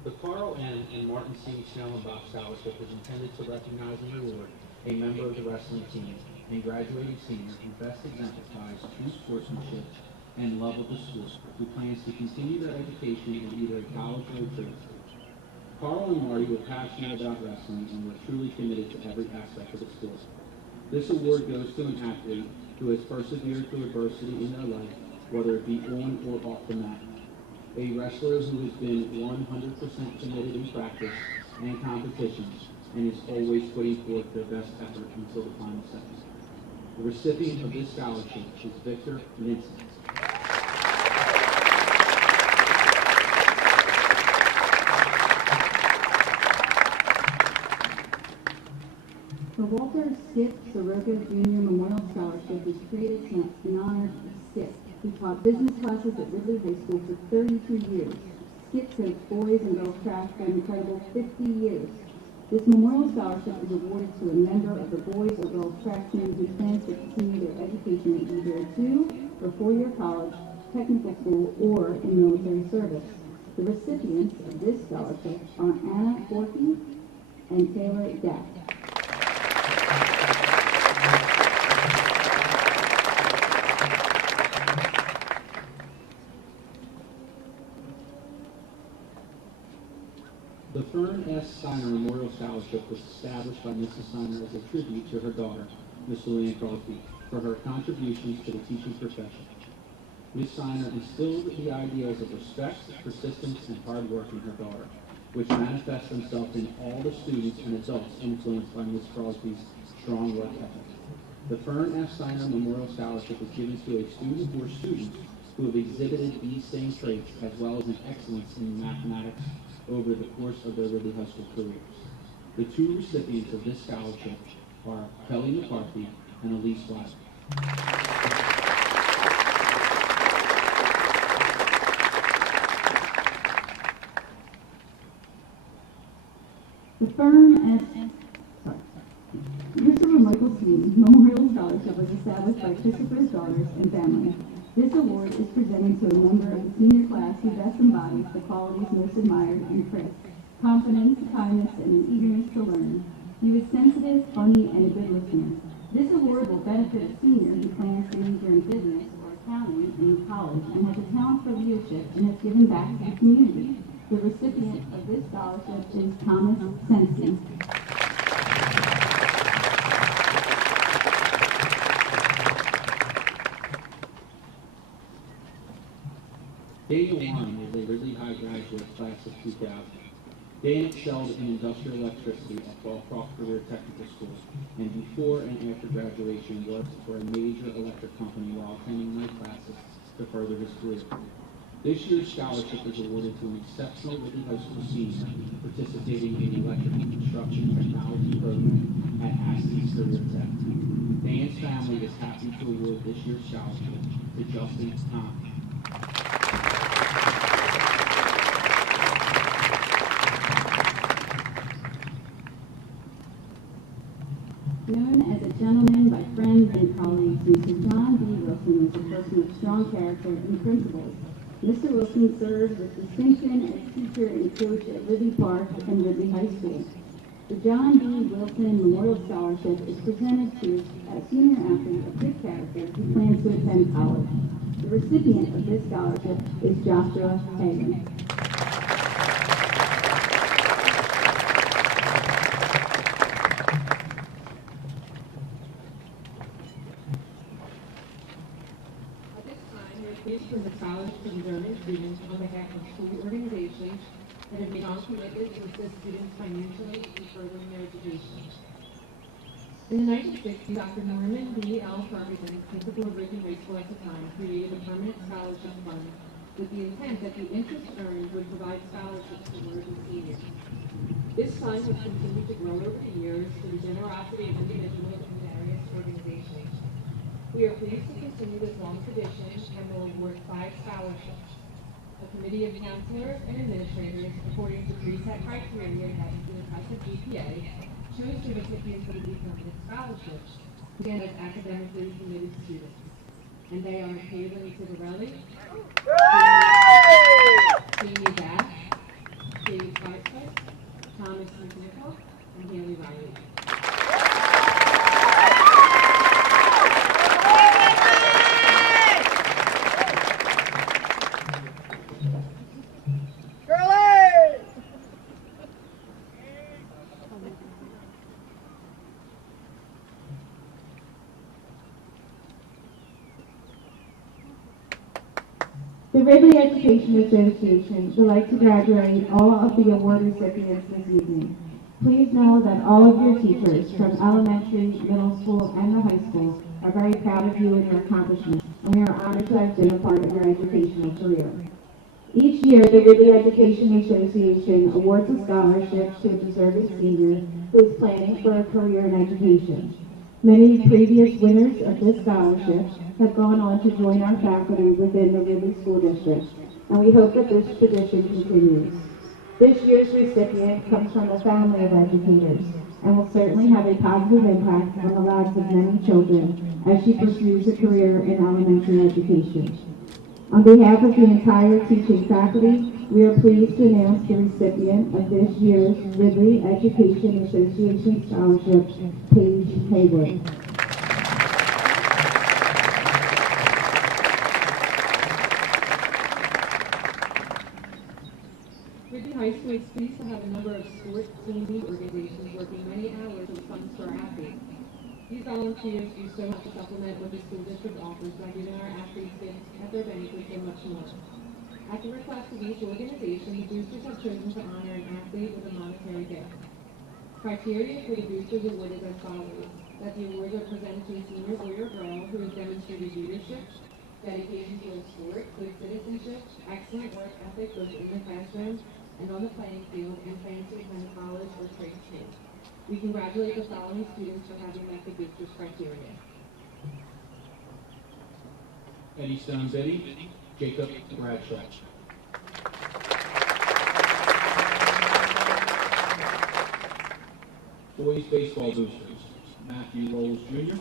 The Carl N. and Martin C. Schnellenbach Scholarship is intended to recognize and reward a member of the wrestling team and graduating senior who best exemplifies true sportsmanship and love of the school, who plans to continue their education in either a college or a trade school. Carl and Marty were passionate about wrestling and were truly committed to every aspect of the sport. This award goes to an athlete who has persevered through adversity in their life, whether it be on or off the mat. A wrestler who has been 100% committed in practice and competitions and is always putting forth their best effort until the final second. The recipient of this scholarship is Victor Vincent. The Walter Skip Soroka Jr. Memorial Scholarship was created in honor of Skip, who taught business classes at Ridley High School for 32 years. Skip coached boys and girls track for an incredible 50 years. This memorial scholarship is awarded to a member of the boys or girls track team who plans to continue their education at either a 2- or 4-year college, technical school, or in military service. The recipients of this scholarship are Anna Forkey and Taylor Gatt. The Fern S. Steiner Memorial Scholarship was established by Mrs. Steiner as a tribute to her daughter, Miss Luann Crosby, for her contributions to the teaching profession. Miss Steiner instilled the ideals of respect, persistence, and hard work in her daughter, which manifest themselves in all the students and adults influenced by Miss Crosby's strong work ethic. The Fern S. Steiner Memorial Scholarship is given to a student or students who have exhibited these same traits as well as an excellence in mathematics over the course of their Ridley High School careers. The two recipients of this scholarship are Kelly McCarthy and Elise Wilder. The Christopher Michael Sweet Memorial Scholarship was established by Christopher's daughters and family. This award is presented to a member of the senior class who best embodies the qualities most admired in Chris: confidence, kindness, and an eagerness to learn. He was sensitive, funny, and a good listener. This award will benefit a senior who plans to major in business or accounting in college and has a talent for leadership and has given back to the community. The recipient of this scholarship is Thomas Sensi. Daniel Warren is a Ridley High graduate class of 2000. Dan excelled in industrial electricity at Ballcroft Career Technical School, and before and after graduation worked for a major electric company while attending night classes to further his career. This year's scholarship is awarded to an exceptional Ridley High School senior participating in the electrical construction technology program at Astes Career Tech. Dan's family is happy to award this year's scholarship to Justin Thompson. Known as a gentleman by friends and colleagues, Mr. John B. Wilson is a person of strong character and principles. Mr. Wilson served with distinction as teacher and coach at Ridley Park and Ridley High School. The John B. Wilson Memorial Scholarship is presented to a senior athlete of good character who plans to attend college. The recipient of this scholarship is Joshua Hagan. This from the college to the German students on behalf of school and have made strong commitment to assist students financially in furthering their education. In the 1960s, Dr. Norman B. L. Ferguson, principal of Ridley High School at the time, created a permanent scholarship fund with the intent that the interest earned would provide scholarships to worthy seniors. This fund has continued to grow over the years through the generosity of individuals and various organizations. We are pleased to continue this long tradition and will award 5 scholarships. A committee of counselors and administrators, according to preset criteria that include a type of GPA, chose the recipients of the permanent scholarships to stand as academically committed students. And they are Caitlin Civarelli, Jamie Bass, David Cartwright, Thomas McNichol, and Haley Riley. The Ridley Education Association would like to graduate all of the award recipients this evening. Please know that all of your teachers from elementary, middle school, and the high school are very proud of you and your accomplishments, and we are honored to have been a part of your educational career. Each year, the Ridley Education Association awards a scholarship to a deserving senior who is planning for a career in education. Many previous winners of this scholarship have gone on to join our faculty within the Ridley School District, and we hope that this tradition continues. This year's recipient comes from a family of educators and will certainly have a positive impact on the lives of many children as she pursues a career in elementary education. On behalf of the entire teaching faculty, we are pleased to announce the recipient of this year's Ridley Education Association Scholarship, Paige Haywood. Ridley High School is pleased to have a number of sports team league organizations working many hours with funds for our athletes. These volunteers do so much to supplement what the school district offers by giving our athletes gifts at their banquets and much more. At the request of each organization, the boosters have chosen to honor an athlete with a monetary gift. Criteria for the boosters award is as follows: that the awards are presented to a senior boy or girl who has demonstrated leadership, dedication to a sport, good citizenship, excellent work ethic both in the classroom and on the playing field, and plans to attend college or trade school. We congratulate the following students for having met the boosters criteria. Eddie Stone Betty, Jacob Bradshaw. Boys baseball boosters, Matthew Rolls Jr.,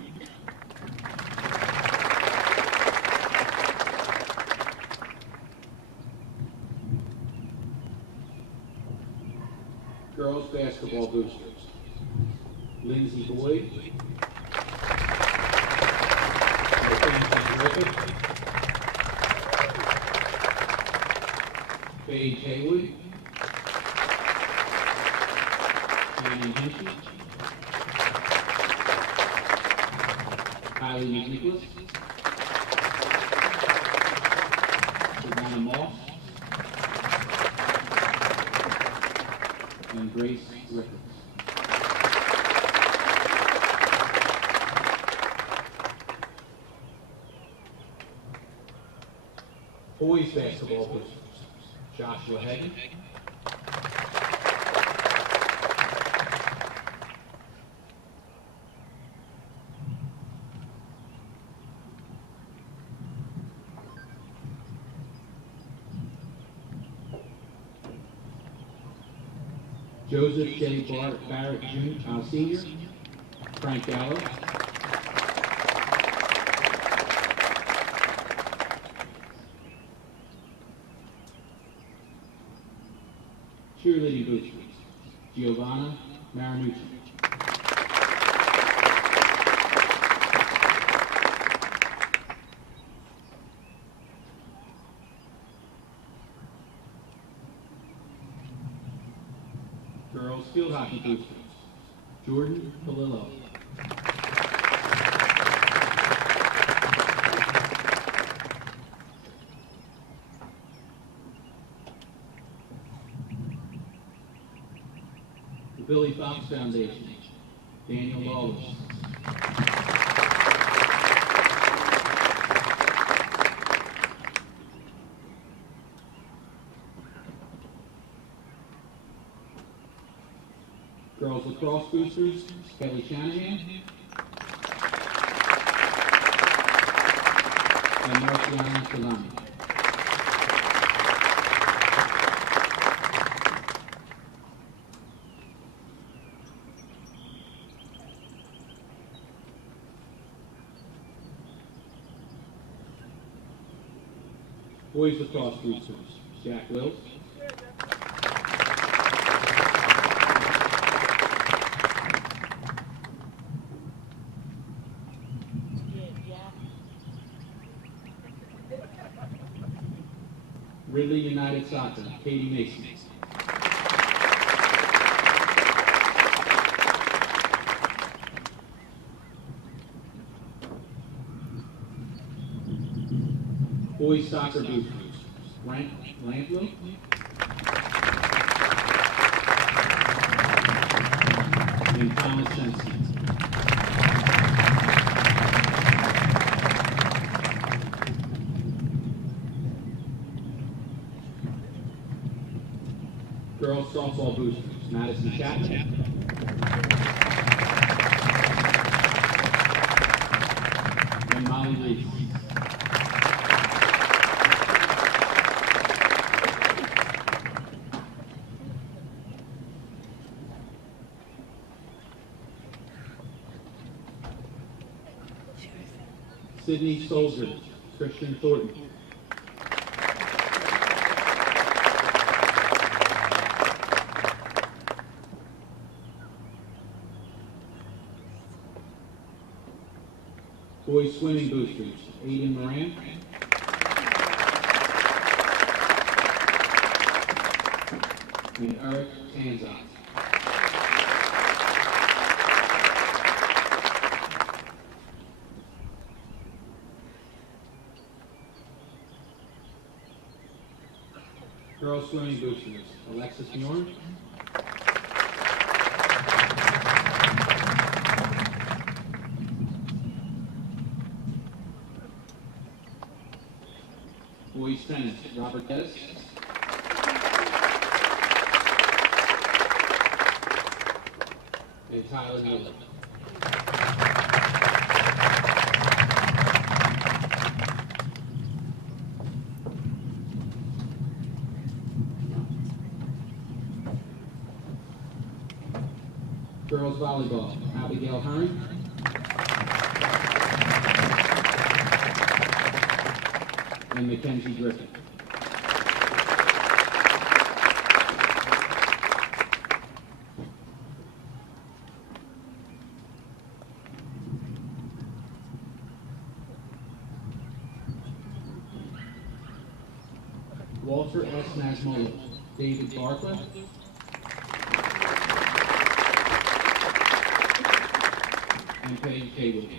girls basketball boosters, Lindsay Boyd, Mackenzie Griffith, Paige Haywood, Jamie Hinchy, Kylie Nicholas, Savannah Moss, and Grace Ricketts. Boys basketball boosters, Joshua Hagan, Joseph J. Barrett Jr., Sr., Frank Gallo, cheerleading boosters, Giovanna Marinucci, girls field hockey boosters, Jordan Palillo, The Billy Fox Foundation, Daniel Lawless. Girls Lacrosse Boosters, Kelly Shanahan. And Marciana Salami. Boys Lacrosse Boosters, Jack Wills. Ridley United Soccer, Katie Mason. Boys Soccer Boosters, Frank Lamplow. And Thomas Sensen. Girls Softball Boosters, Madison Chapman. And Molly Reese. Sydney Soldiers, Christian Thornton. Boys Swimming Boosters, Aiden Moran. And Eric Tanzot. Girls Swimming Boosters, Alexis Muir. Boys Tennis, Robert Pettis. And Tyler Miller. Girls Volleyball, Abigail Hearn. And Mackenzie Griffin. Walter S. Masmolo, David Barclay. And Paige Haywood.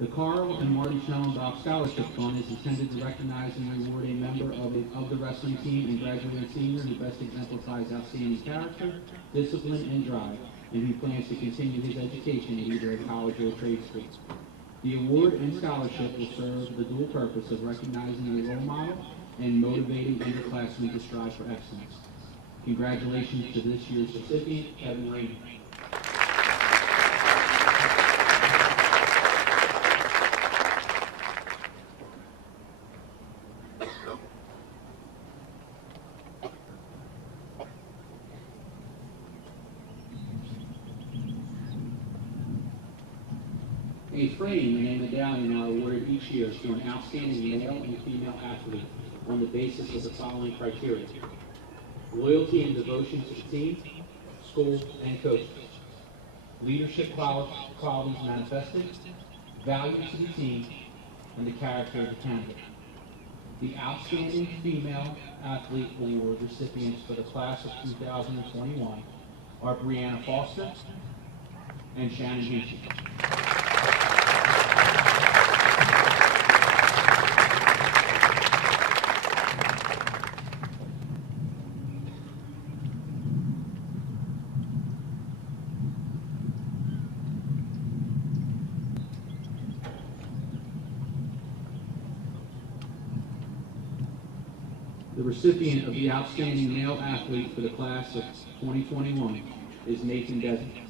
The Carl and Marty Schellenbach Scholarship Fund is intended to recognize and reward a member of the wrestling team and graduating senior who best exemplifies outstanding character, discipline, and drive, and who plans to continue his education at either a college or a trade school. The award and scholarship will serve the dual purpose of recognizing a role model and motivating underclassmen to strive for excellence. Congratulations to this year's recipient, Kevin Rainey. A frame and a medallion are awarded each year to an outstanding male and female athlete on the basis of the following criteria: loyalty and devotion to the team, school, and coaches, leadership qualities manifested, value to the team, and the character of the candidate. The Outstanding Female Athlete Award recipients for the class of 2021 are Brianna Foster, and Shannon Hinchy. The recipient of the Outstanding Male Athlete for the class of 2021 is Nathan Desmond.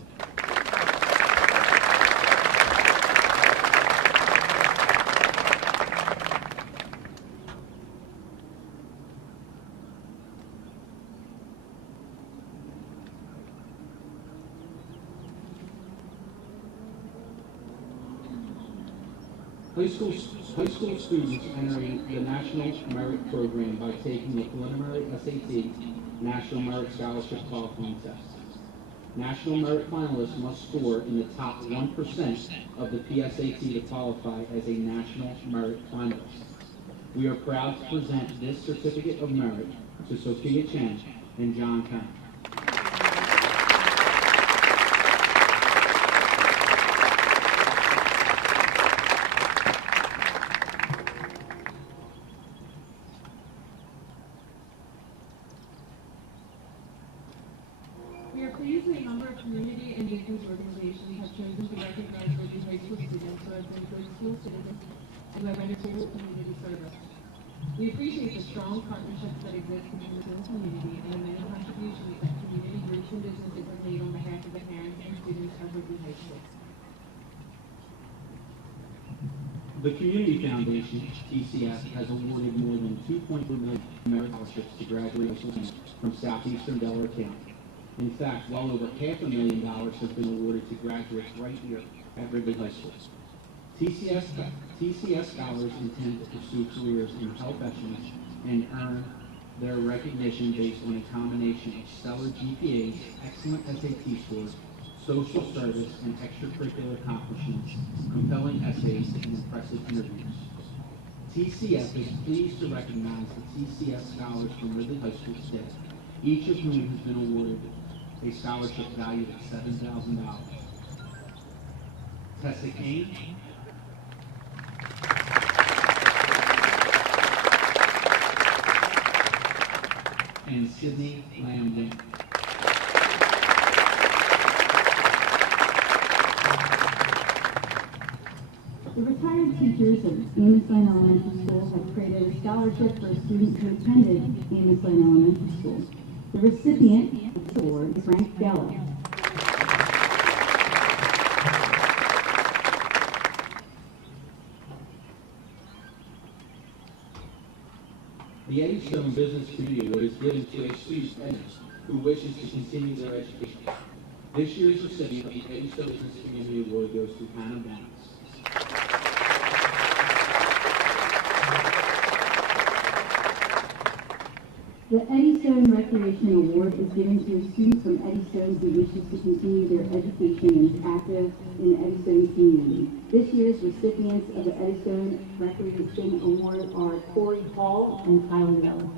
High school students entering the National Merit Program by taking the preliminary SAT National Merit Scholarship Qualifying Test. National Merit finalists must score in the top 1% of the PSAT to qualify as a National Merit finalist. We are proud to present this Certificate of Merit to Sophia Chen and John Kemp. We are pleased that a number of community and business organizations have chosen to recognize Ridley High School students who have been good school citizens and who have rendered full community service. We appreciate the strong partnerships that exist between the school community and the many contributions that community groups and businesses have made on behalf of the parents and students of Ridley High School. The Community Foundation, TCF, has awarded more than 2.4 million merit scholarships to graduate students from southeastern Delaware County. In fact, well over $500,000 has been awarded to graduates right here at Ridley High School. TCS scholars intend to pursue careers in health professions and earn their recognition based on a combination of stellar GPAs, excellent SAT scores, social service, and extracurricular accomplishments, compelling essays, and impressive interviews. TCF is pleased to recognize the TCS scholars from Ridley High School today, each of whom has been awarded a scholarship valued at $7,000. Tessa Kane, and Sydney Lambden. The retired teachers of Amos Lane Elementary School have created a scholarship for students who attended Amos Lane Elementary School. The recipient of the award is Frank Gallo. The Eddie Stone Business Community Award is given to a student who wishes to continue their education. This year's recipient of the Eddie Stone Business Community Award goes to Hannah Banks. The Eddie Stone Recreation Award is given to a student from Eddie Stone who wishes to continue their education and is active in the Eddie Stone community. This year's recipients of the Eddie Stone Recreation Award are Corey Hall and Tyler Bell.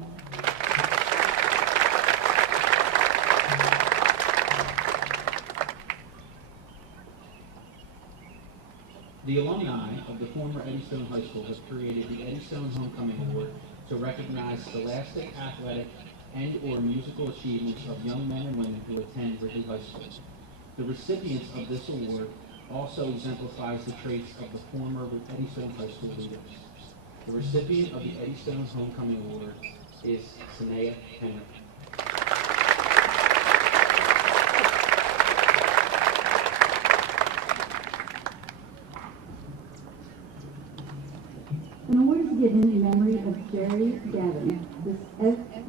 The alumni of the former Eddie Stone High School have created the Eddie Stone Homecoming Award to recognize scholastic, athletic, and/or musical achievements of young men and women who attend Ridley High School. The recipients of this award also exemplifies the traits of the former Eddie Stone High School leaders. The recipient of the Eddie Stone Homecoming Award is Sanaya Henry. An award is given in memory of Jerry Gavin. The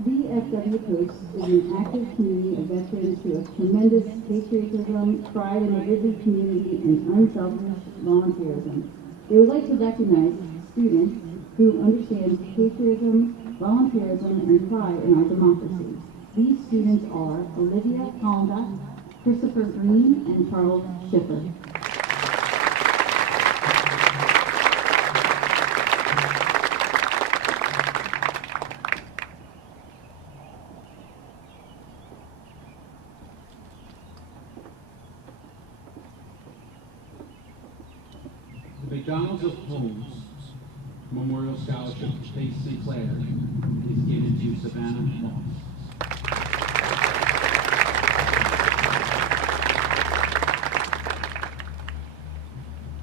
VFW Post is an active community of veterans who have tremendous patriotism, pride in the Ridley community, and unselfish volunteerism. They would like to recognize students who understand patriotism, volunteerism, and pride in our democracy. These students are Olivia Hollenbeck, Christopher Green, and Charles Schiffer. The McDonald's of Homes Memorial Scholarship to Faith Sinclair is given to Savannah Moss.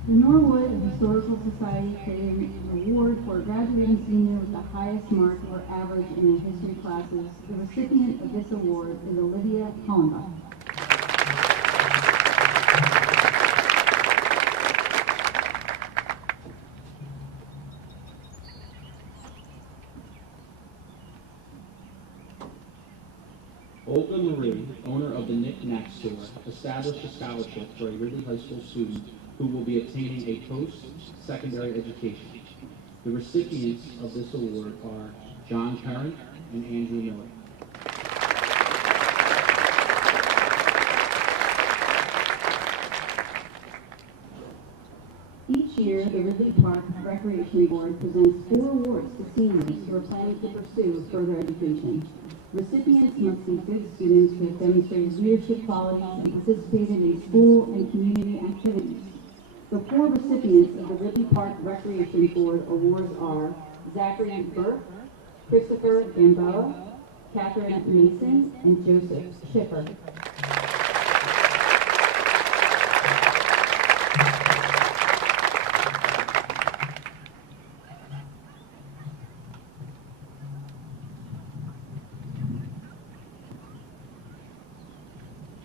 The Norwood Historical Society created an award for a graduating senior with the highest mark or average in their history classes. The recipient of this award is Olivia Hollenbach. Olga Marie, owner of the Knick Knack store, established a scholarship for a Ridley High School student who will be obtaining a post-secondary education. The recipients of this award are John Parent and Andrew Miller. Each year, the Ridley Park Recreation Board presents 4 awards to seniors who are planning to pursue further education. Recipients must be good students who have demonstrated leadership qualities and participated in school and community activities. The 4 recipients of the Ridley Park Recreation Board awards are Zachary Burke, Christopher Gamboa, Catherine Mason, and Joseph Schiffer.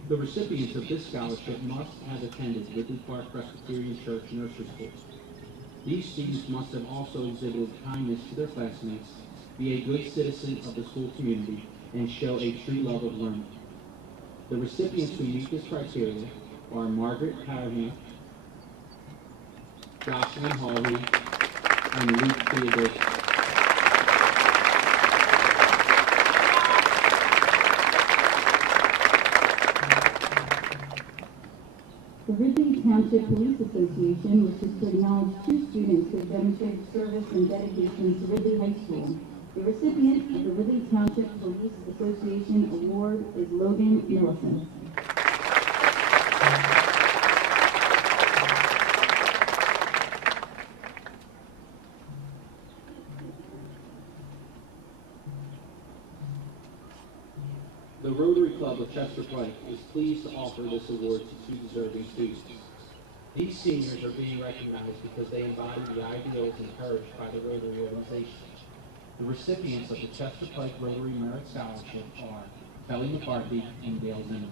The recipients of this scholarship must have attended Ridley Park Presbyterian Church Nursery School. These students must have also exhibited kindness to their classmates, be a good citizen of the school community, and show a true love of learning. The recipients who meet this criteria are Margaret Harahan, Jocelyn Hawley, and Luke Theodosius. The Ridley Township Police Association wishes to acknowledge 2 students who have demonstrated service and dedication to Ridley High School. The recipient of the Ridley Township Police Association Award is Logan Millicent. The Rotary Club of Chester Pike is pleased to offer this award to 2 deserving students. These seniors are being recognized because they embody the ideals encouraged by the Rotary organization. The recipients of the Chester Pike Rotary Merit Scholarship are Kelly McCarthy and Dale Zimmerman.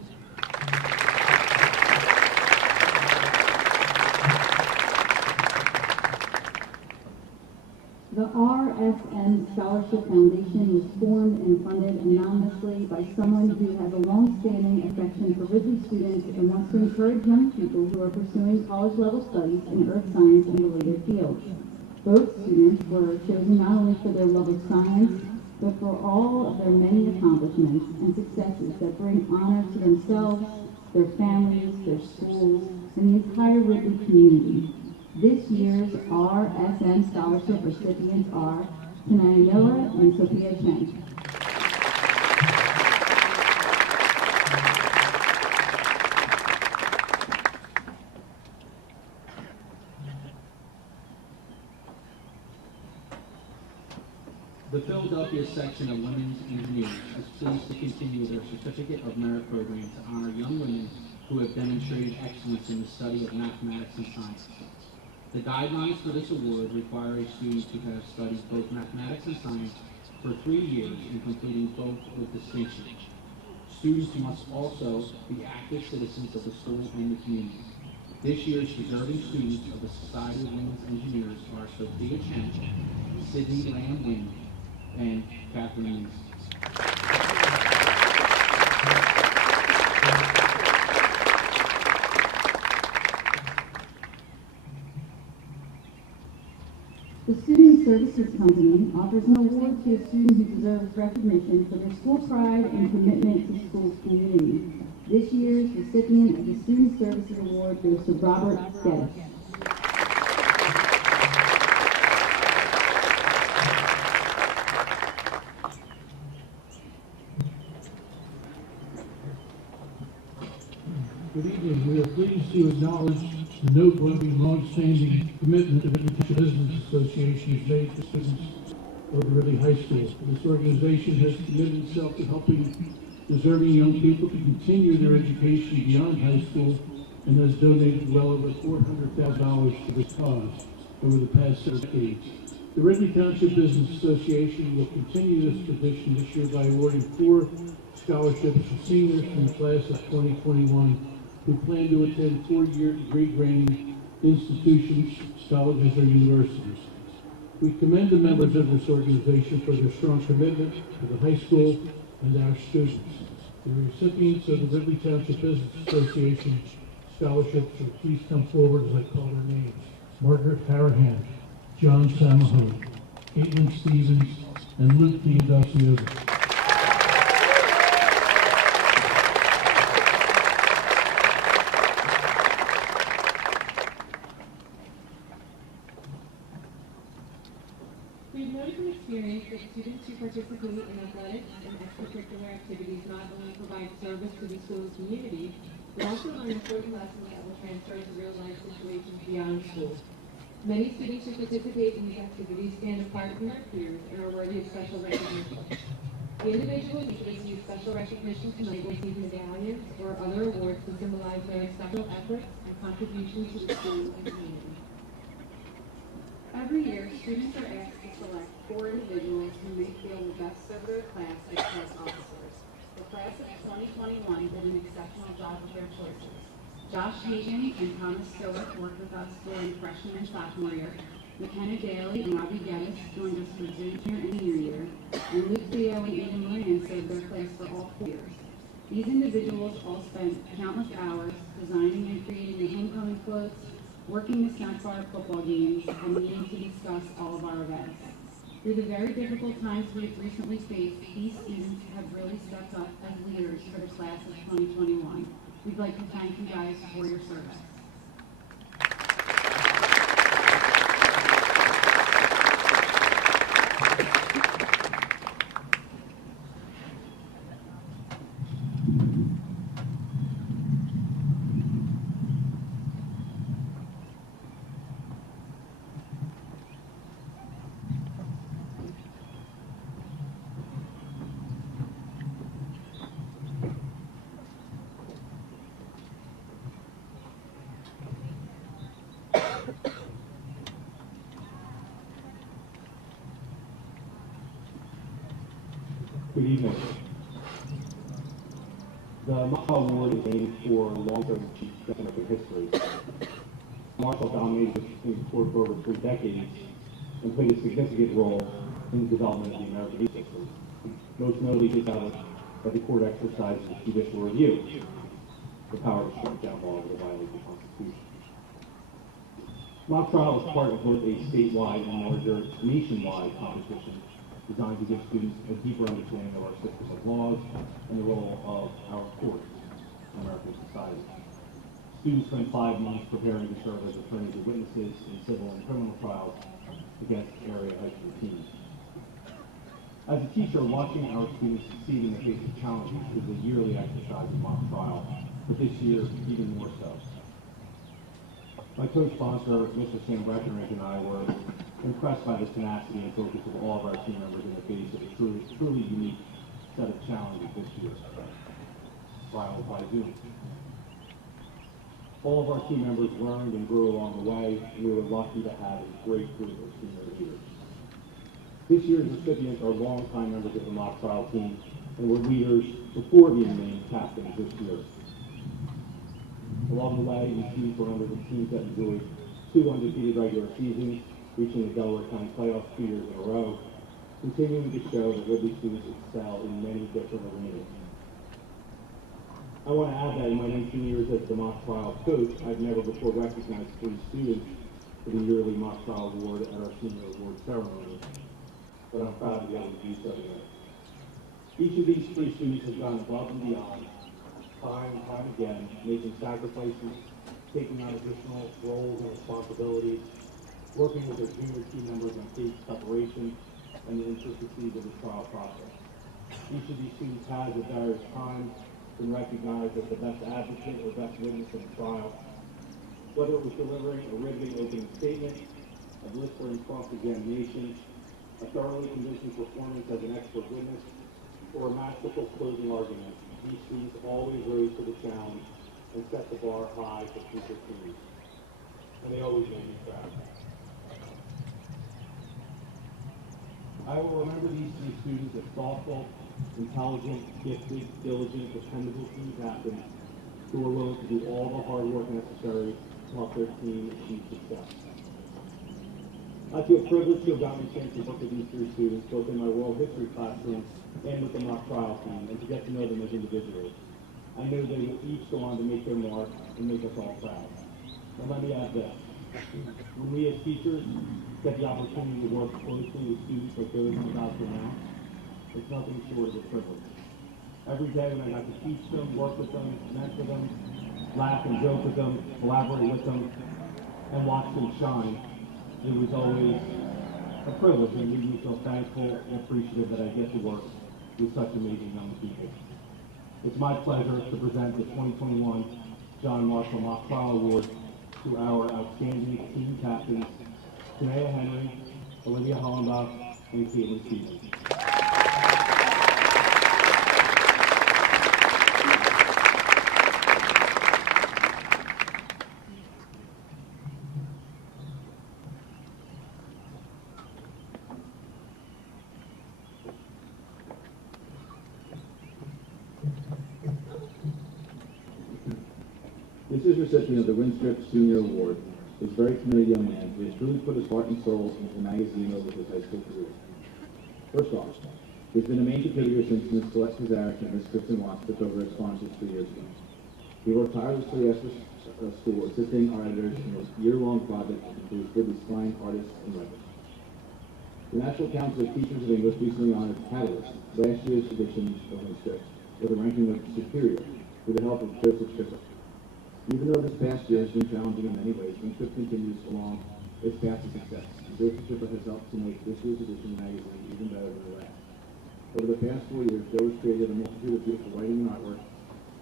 The RSN Scholarship Foundation was formed and funded anonymously by someone who has a long-standing affection for Ridley students and wants to encourage young people who are pursuing college-level studies in earth science and related fields. Both students were chosen not only for their love of science, but for all of their many accomplishments and successes that bring honor to themselves, their families, their schools, and the entire Ridley community. This year's RSN Scholarship recipients are Tanaya Miller and Sophia Chen. The Philadelphia section of Women's Engineers is pleased to continue their Certificate of Merit program to honor young women who have demonstrated excellence in the study of mathematics and science. The guidelines for this award require a student to have studied both mathematics and science for 3 years and completing both with distinction. Students must also be active citizens of the school and the community. This year's deserving students of the Society of Women's Engineers are Sophia Chen, Sydney Lamb Wynn, and Catherine Mason. The Student Services Company offers an award to a student who deserves recognition for their school pride and commitment to school community. This year's recipient of the Student Services Award goes to Robert Geddes. Good evening. and we are pleased to acknowledge the noteworthy, long-standing commitment that the Township Business Association has made for students of the Ridley High School. This organization has committed itself to helping deserving young people to continue their education beyond high school and has donated well over $400,000 to this cause over the past 6 decades. The Ridley Township Business Association will continue this tradition this year by awarding 4 scholarships to seniors from the class of 2021 who plan to attend 4-year degree-granting institutions, colleges, or universities. We commend the members of this organization for their strong commitment to the high school and our students. The recipients of the Ridley Township Business Association scholarships will please come forward as I call their names. Margaret Harahan, John Samaho, Caitlin Stevens, and Luke Theodosiotis. We've noted from experience that students who participate in athletics and extracurricular activities not only provide service to the school's community, but also learn important lessons that will transfer to real-life situations beyond school. Many students who participate in these activities stand apart from their peers and are worthy of special recognition. The individuals who receive special recognition tonight will receive medallions or other awards to symbolize their exceptional efforts and contributions to the school and community. Every year, students are asked to select 4 individuals who may feel will best serve their class as class officers. The class of 2021 did an exceptional job with their choices. Josh Hagan and Thomas Stewart worked with us during freshman and sophomore year. McKenna Daly and Robbie Geddes joined us for junior and senior year. And Luke Theo and Eden Moran served their class for all 4 years. These individuals all spent countless hours designing and creating the homecoming floats, working the snack bar football games, and meeting to discuss all of our events. Through the very difficult times we've recently faced, these students have really stepped up as leaders for the class of 2021. We'd like to thank you guys for your service. Good evening. The Marshall Award is named for long-term achievement in American history. Marshall dominated the Supreme Court for over 3 decades and played a significant role in the development of the American legal system. Most notably, he established that the court exercises judicial review, the power to strike down laws that violate the Constitution. Mock trial is part of both a statewide and larger nationwide competition designed to give students a deeper understanding of our system of laws and the role of our courts in American society. Students spend 5 months preparing to serve as attorneys and witnesses in civil and criminal trials against area high school teams. As a teacher, watching our students succeed in the face of challenges is a yearly exercise in mock trial, but this year even more so. My co-sponsor, Mr. Sam Breckenridge, and I were impressed by the tenacity and focus of all of our team members in the face of a truly unique set of challenges this year. Trials by Zoom. All of our team members learned and grew along the way, and we were lucky to have a great group of senior leaders. This year's recipients are longtime members of the mock trial team and were leaders before being named captains this year. Along the way, these students were members of teams that enjoyed 2 undefeated regular seasons, reaching the Delaware County playoffs 2 years in a row, continuing to show that Ridley students excel in many different arenas. I want to add that in my 19 years as the mock trial coach, I've never before recognized 3 students for the yearly mock trial award at our senior award ceremony, but I'm proud to be able to do so today. Each of these 3 students has gone above and beyond, time and time again, making sacrifices, taking on additional roles and responsibilities, working with their junior team members on case preparation and the intricacies of the trial process. Each of these students has, at various times, been recognized as the best advocate or best witness in a trial. Whether it was delivering a riveting opening statement, a blistering cross-examination, a thoroughly convincing performance as an expert witness, or a masterful closing argument, these students always rose to the challenge and set the bar high for future teams. And they always made me proud. I will remember these three students as thoughtful, intelligent, gifted, diligent, dependable team captains who were willing to do all the hard work necessary to help their team achieve success. I feel privileged to have gotten a chance to work with these three students, both in my world history classroom and with the mock trial team, and to get to know them as individuals. I know they will each go on to make their mark and make us all proud. And let me add this. When we as teachers get the opportunity to work closely with students like those I'm about to announce, it's nothing short of a privilege. Every day when I got to teach them, work with them, mentor them, laugh and joke with them, collaborate with them, and watch them shine, it was always a privilege and made me feel thankful and appreciative that I get to work with such amazing young people. It's my pleasure to present the 2021 John Marshall Mock Trial Award to our outstanding team captains, Tanea Henry, Olivia Hollenbach, and Caitlin Stevens. This is recipient of the Winstrip Senior Award. This very committed young man who has truly put his heart and soul into the magazine over his high school career. First off, he's been a main contributor since Ms. Colette Kazarick and Ms. Kristen Watts took over as sponsors 3 years ago. He worked tirelessly after school, assisting our editors in a year-long project that includes Ridley's fine artists and writers. The National Council of Teachers of English recently honored Catalyst, last year's edition of Winstrip, with a ranking of Superior, with the help of Joseph Schiffer. Even though this past year has been challenging in many ways, Winstrip continues along its path to success. Joseph Schiffer has helped to make this year's edition of the magazine even better than the last. Over the past 4 years, Joe has created a multitude of beautiful writing and artwork.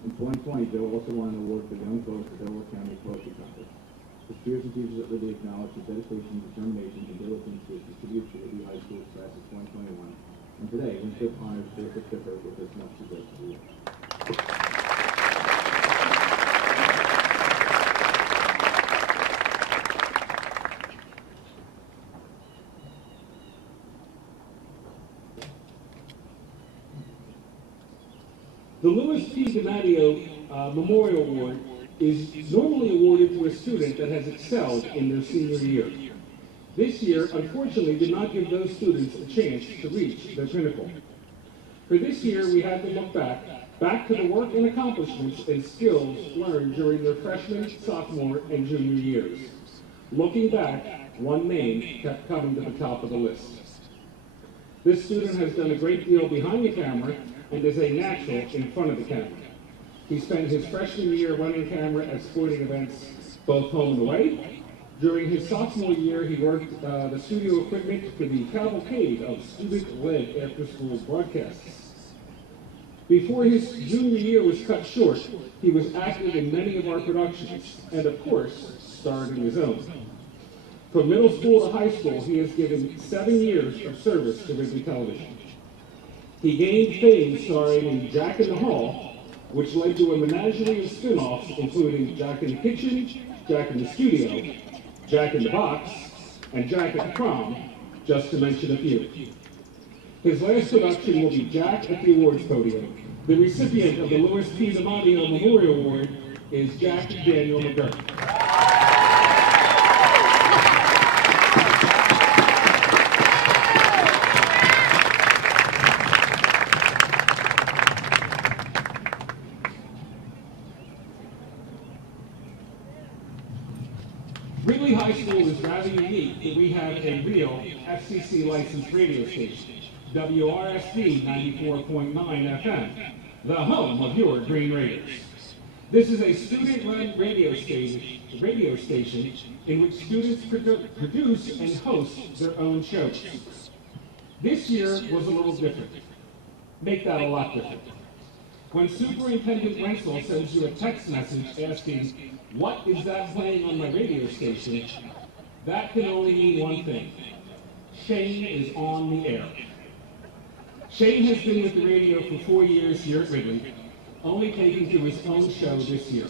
In 2020, Joe also won an award for young poets at the Delaware County Poetry Contest. His peers and teachers at Ridley acknowledge his dedication, determination, and diligence to distribute to Ridley High School's class of 2021. And today, Winstrip honors Joseph Schiffer with this much-deserved award. The Louis P. DiMatteo Memorial Award is normally awarded to a student that has excelled in their senior year. This year, unfortunately, did not give those students a chance to reach their pinnacle. For this year, we had to look back to the work and accomplishments and skills learned during their freshman, sophomore, and junior years. Looking back, one name kept coming to the top of the list. This student has done a great deal behind the camera and is a natural in front of the camera. He spent his freshman year running camera at sporting events both home and away. During his sophomore year, he worked the studio equipment for the cavalcade of student-led after-school broadcasts. Before his junior year was cut short, he was active in many of our productions, and of course, starred in his own. From middle school to high school, he has given 7 years of service to Ridley Television. He gained fame starring in Jack in the Hall, which led to a menagerie of spin-offs, including Jack in the Kitchen, Jack in the Studio, Jack in the Box, and Jack at the Prom, just to mention a few. His last production will be Jack at the Awards Podium. The recipient of the Louis P. DiMatteo Memorial Award is Jack Daniel McGurk. Ridley High School is rather unique that we have a real FCC licensed radio station, WRSD 94.9 FM, the home of your Green Raiders. This is a student-run radio station in which students produce and host their own shows. This year was a little different. Make that a lot different. When Superintendent Wenzel sends you a text message asking, "What is that playing on my radio station?" that can only mean one thing. Shane is on the air. Shane has been with the radio for 4 years here at Ridley, only taking to his own show this year.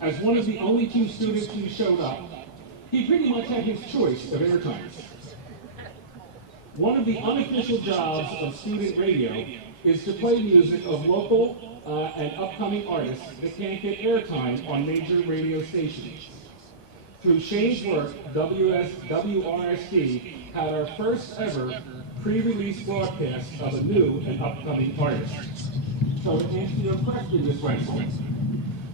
As one of the only 2 students who showed up, he pretty much had his choice of airtimes. One of the unofficial jobs of student radio is to play music of local and upcoming artists that can't get airtime on major radio stations. Through Shane's work, WRSD had our first ever pre-release broadcast of a new and upcoming artist. So to answer your question, Ms. Wenzel,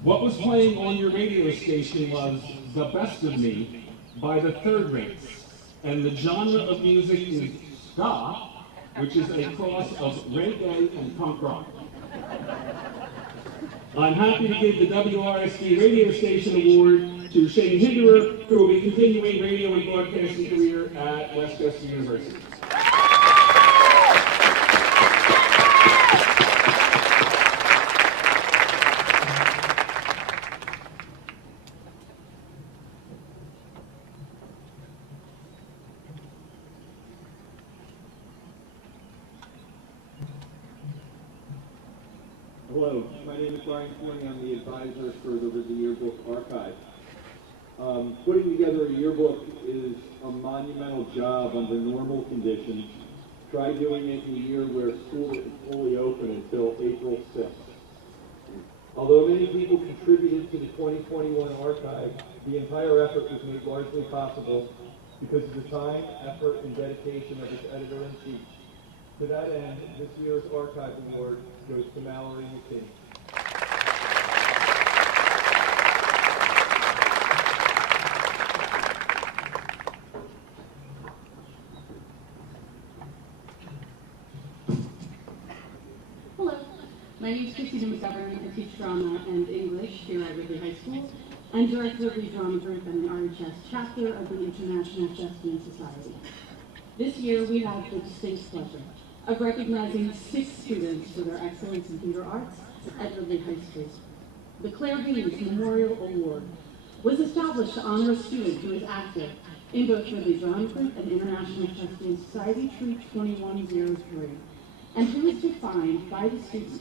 what was playing on your radio station was The Best of Me by the Third Rates, and the genre of music is ska, which is a cross of reggae and punk rock. I'm happy to give the WRSD Radio Station Award to Shane Hinderer, who will be continuing radio and broadcasting career at Westchester University. Hello, my name is Brian Corney. I'm the advisor for the Ridley Yearbook Archive. Putting together a yearbook is a monumental job under normal conditions. Try doing it in a year where school isn't fully open until April 6th. Although many people contributed to the 2021 archive, the entire effort was made largely possible because of the time, effort, and dedication of its editor-in-chief. To that end, this year's Archive Award goes to Mallory McKinney. Hello, my name is Christina McGovern. I teach drama and English here at Ridley High School. I'm director of the drama group and the RHS chapter of the International Thespian Society. This year we have the distinct pleasure of recognizing 6 students for their excellence in theater arts at Ridley High School. The Claire Haynes Memorial Award was established to honor a student who is active in both Ridley Drama Group and International Thespian Society Troop 2103, and who is defined by the students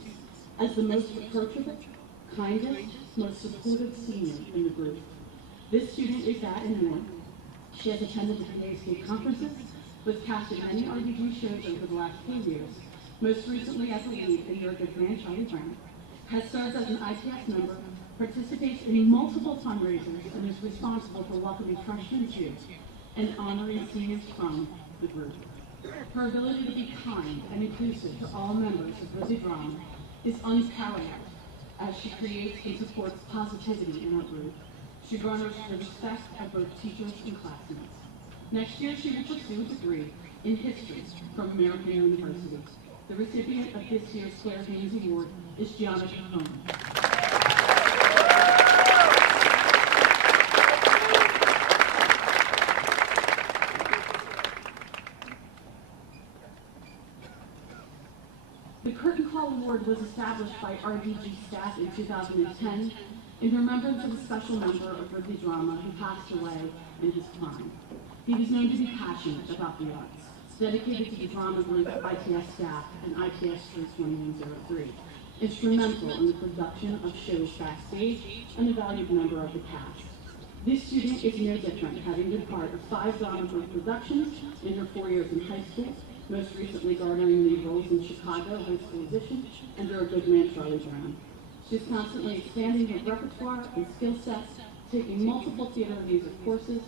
as the most approachable, kindest, most supportive senior in the group. This student is that and more. She has attended the PA State conferences, was cast in many RBG shows over the last few years, most recently as a lead in Your Good Man, Charlie Brown, has served as an ITS member, participates in multiple fundraisers, and is responsible for welcoming freshmen to and honoring seniors from the group. Her ability to be kind and inclusive to all members of Ridley Drama is unparalleled as she creates and supports positivity in our group. She garners the respect of both teachers and classmates. Next year, she will pursue a degree in history from American University. The recipient of this year's Claire Haynes Award is Gianna Cahone. The Curtain Call Award was established by RDG staff in 2010 in remembrance of a special member of Ridley Drama who passed away in his prime. He was known to be passionate about the arts, dedicated to the drama group, ITS staff, and ITS Troop 2103, instrumental in the production of shows backstage, and a valued member of the cast. This student is no different, having been part of 5 drama group productions in her 4 years in high school, most recently garnering lead roles in Chicago High School Edition and Your Good Man, Charlie Brown. She's constantly expanding her repertoire and skill sets, taking multiple theater and music courses,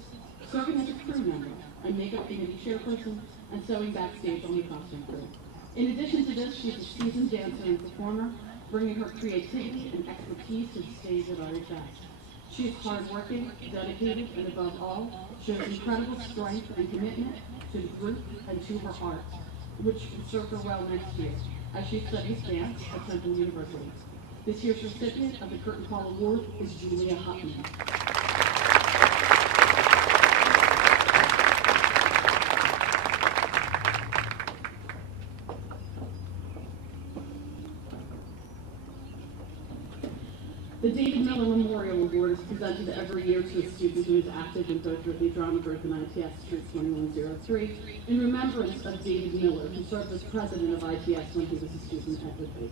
serving as a crew member, a makeup committee chairperson, and sewing backstage on the costume crew. In addition to this, she is a seasoned dancer and performer, bringing her creativity and expertise to the stage at RHS. She is hardworking, dedicated, and above all, shows incredible strength and commitment to the group and to her art, which will serve her well next year, as she studies dance at Temple University. This year's recipient of the Curtain Call Award is Julia Hutton. presented every year to a student who is active in both Ridley Drama Group and ITS Troop 2103 in remembrance of David Miller, who served as president of ITS when he was a student at Ridley.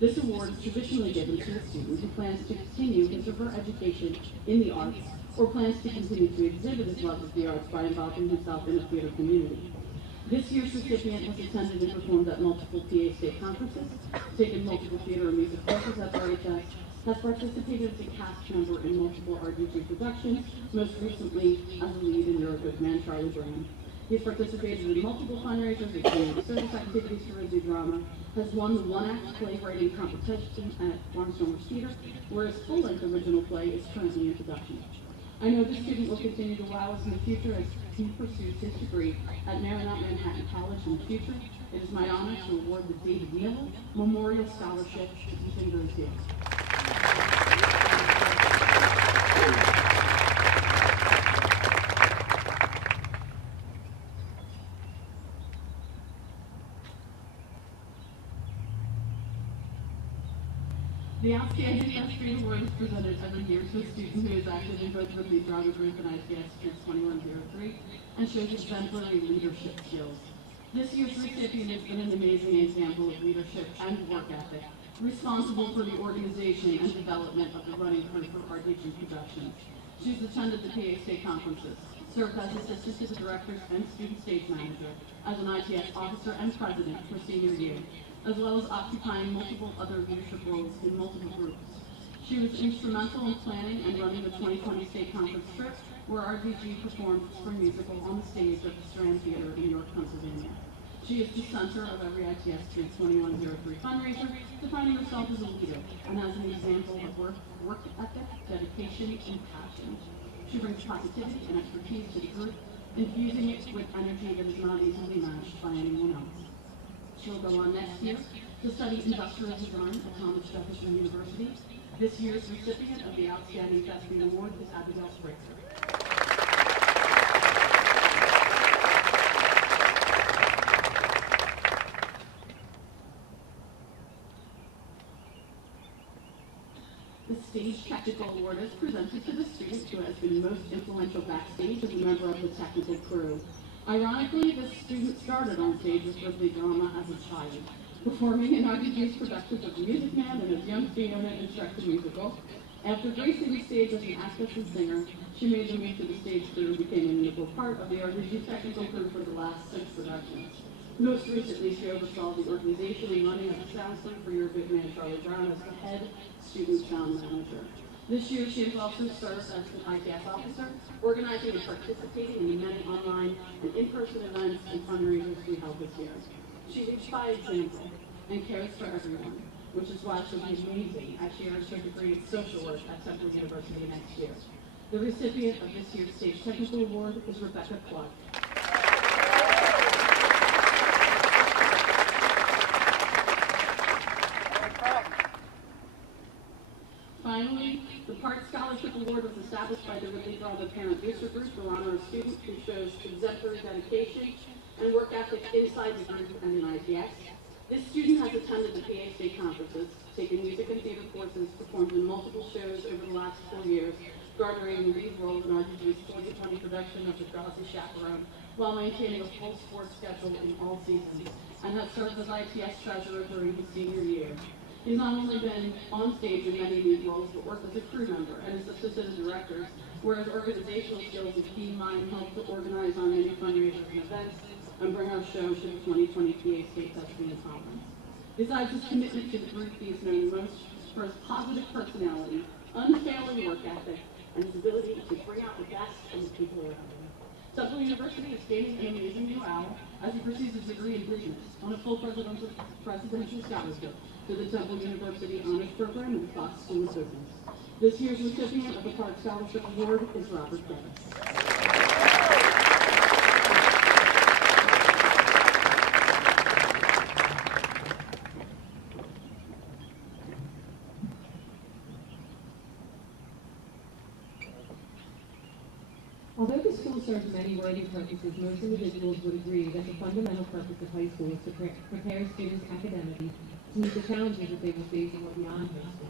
This award is traditionally given to a student who plans to continue his or her education in the arts or plans to continue to exhibit his love of the arts by involving himself in a theater community. This year's recipient has attended and performed at multiple PA state conferences, taken multiple theater and music courses at RHS, has participated as a cast member in multiple RDG productions, most recently as a lead in Your Good Man, Charlie Brown. He has participated in multiple fundraisers, including service activities for Ridley Drama, has won the one-act playwriting competition at Barnstormers Theater, where his full-length original play is currently in production. I know this student will continue to wow us in the future as he pursues his degree at Marymount Manhattan College in the future. It is my honor to award the David Miller Memorial Scholarship to Ethan Garcia. The Outstanding Best Grade Award is presented every year to a student who is active in both Ridley Drama Group and ITS Troop 2103 and shows exemplary leadership skills. This year's recipient has been an amazing example of leadership and work ethic, responsible for the organization and development of the running crew for RDG Productions. She's attended the PA State conferences, served as assistant to the directors and student stage manager, as an ITS officer and president for senior year, as well as occupying multiple other leadership roles in multiple groups. She was instrumental in planning and running the 2020 State Conference trip, where RDG performed the spring musical on the stage at the Strand Theater in York, Pennsylvania. She is the center of every ITS Troop 2103 fundraiser, defining herself as a leader and as an example of work ethic, dedication, and passion. She brings positivity and expertise to the group, infusing it with energy that is not easily matched by anyone else. She'll go on next year to study industrial design at Thomas Jefferson University. This year's recipient of the Outstanding Thespian Award is Abigail Spritzer. The Stage Technical Award is presented to the student who has been most influential backstage as a member of the technical crew. Ironically, this student started on stage with Ridley Drama as a child, performing in RDG's productions of The Music Man and as young Fiona in Shrek the Musical. After gracing the stage as an actress and singer, she made the move to the stage crew and became an integral part of the RDG technical crew for the last 6 productions. Most recently, she oversaw the organization and running of the sound system for Your Good Man, Charlie Brown, as the head student sound manager. This year, she has also served as an ITS officer, organizing and participating in the many online and in-person events and fundraisers we held this year. She leads by example and cares for everyone, which is why she'll be amazing as she earns her degree in social work at Temple University next year. The recipient of this year's Stage Technical Award is Rebecca Clark. Finally, the Part Scholarship Award was established by the Ridley Drama Parent Booster Group to honor a student who shows exemplary dedication and work ethic inside the group and in ITS. This student has attended the PA State conferences, taken music and theater courses, performed in multiple shows over the last 4 years, garnering lead roles in RDG's 2020 production of The Drowsy Chaperone, while maintaining a full sports schedule in all seasons, and has served as ITS treasurer during his senior year. He's not only been on stage in many lead roles, but worked as a crew member and is assisted as directors, whereas organizational skills and key mind help to organize our many fundraisers and events and bring our show to the 2020 PA State Thespian Conference. Besides his commitment to the group, he is known most for his positive personality, unfailing work ethic, and his ability to bring out the best in the people around him. Temple University is gaining an amazing new owl as he pursues his degree in business on a full presidential scholarship to the Temple University Honors Program in the Fox School of Business. This year's recipient of the Park Scholarship Award is Robert Dennis. Although the school serves many worthy purposes, most individuals would agree that the fundamental purpose of high school is to prepare students academically to meet the challenges that they will face in or beyond high school.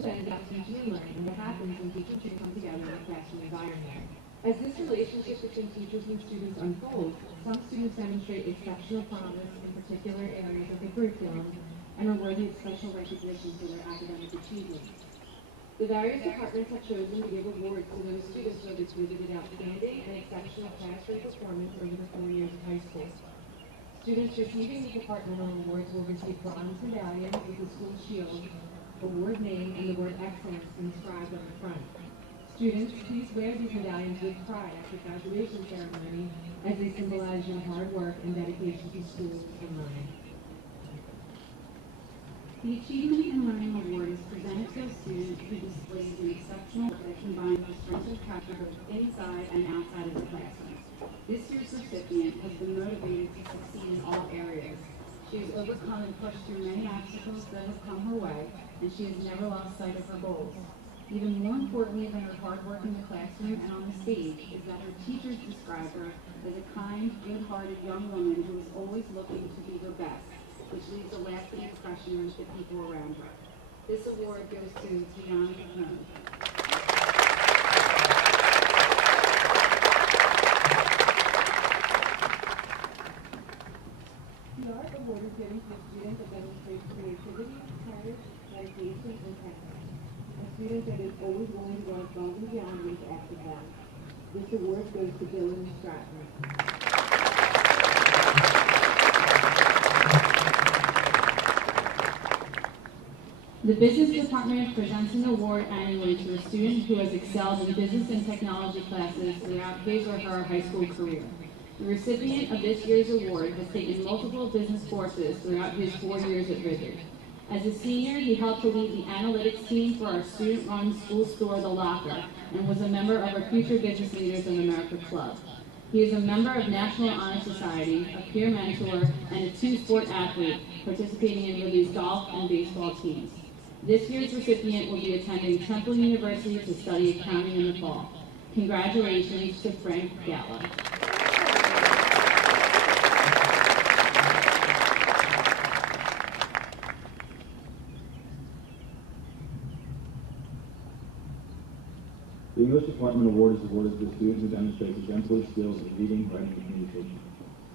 Then about teaching and learning and what happens when teachers can come together in a classroom environment. As this relationship between teachers and students unfolds, some students demonstrate exceptional promise in particular areas of the curriculum and are worthy of special recognition for their academic achievements. The various departments have chosen to give awards to those students who have exhibited outstanding and exceptional classroom performance over the 4 years of high school. Students receiving the departmental awards will receive bronze medallions with the school shield, award name, and the word excellence inscribed on the front. Students, please wear these medallions with pride at the graduation ceremony as they symbolize your hard work and dedication to school and learning. The Achievement in Learning Award is presented to a student who displays an exceptional work that combines the strengths of character both inside and outside of the classroom. This year's recipient has been motivated to succeed in all areas. She has overcome and pushed through many obstacles that have come her way, and she has never lost sight of her goals. Even more importantly than her hard work in the classroom and on the stage is that her teachers describe her as a kind, good-hearted young woman who is always looking to be her best, which leaves a lasting impression on the people around her. This award goes to Tiana Capone. The Art Award is given to a student that demonstrates creativity, courage, dedication, and passion. A student that is always willing to go above and beyond when asked of them. This award goes to Dylan Stratton. The Business Department presents an award annually to a student who has excelled in business and technology classes throughout his or her high school career. The recipient of this year's award has taken multiple business courses throughout his 4 years at Rizzard. As a senior, he helped to lead the analytics team for our student-run school store, The Locker, and was a member of our Future Business Leaders in America Club. He is a member of National Honor Society, a peer mentor, and a two-sport athlete, participating in Ridley's golf and baseball teams. This year's recipient will be attending Temple University to study accounting in the fall. Congratulations to Frank Gallo. The English Department Award is awarded to a student who demonstrates exemplary skills in reading, writing, and communication.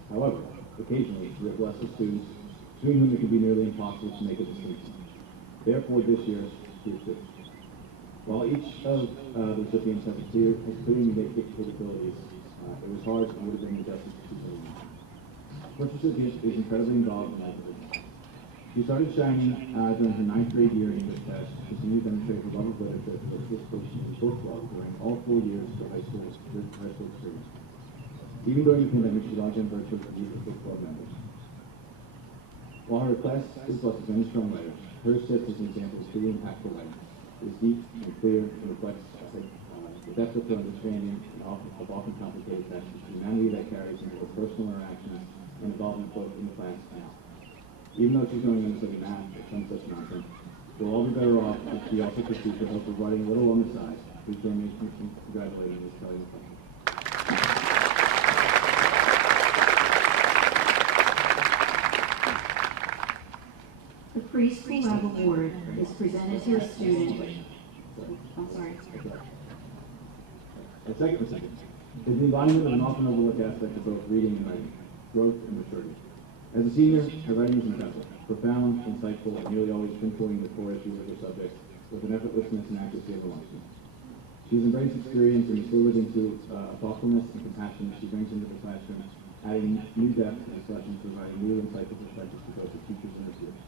However, occasionally, we are blessed with students between whom it can be nearly impossible to make a distinction. Therefore, this year, here's two. While each of the recipients has clear unique capabilities, it was hard and would have been injustice to choose one. First recipient is incredibly involved in life. She started shining during her 9th grade year in English test, continued to demonstrate her love of literature and participation in book club during all 4 years of her high school experience. Even during the pandemic, she logged in virtually to meet with book club members. While her class is blessed with many strong writers, her sits as an example of truly impactful writing. It is deep and clear and reflects the depth of her understanding of often complicated texts, the humanity that carries into her personal interactions and involvement both in the class and out. Even though she's going to study math or some such nonsense, we'll all be better off if she also pursues the hope of writing a little on the side. Please join me in congratulating Ms. Kelly McClellan. The Preschool Lab Award is presented to a student. I'm sorry. The second recipient is the embodiment of an often overlooked aspect of both reading and writing, growth and maturity. As a senior, her writing is incredible, profound, insightful, and nearly always pinpointing the core issues of her subjects with an effortlessness and accuracy of her luncheon. She has embraced experience and matured into thoughtfulness and compassion that she brings into the classroom, adding new depth to discussions, providing new insightful perspectives to both the teachers and her students.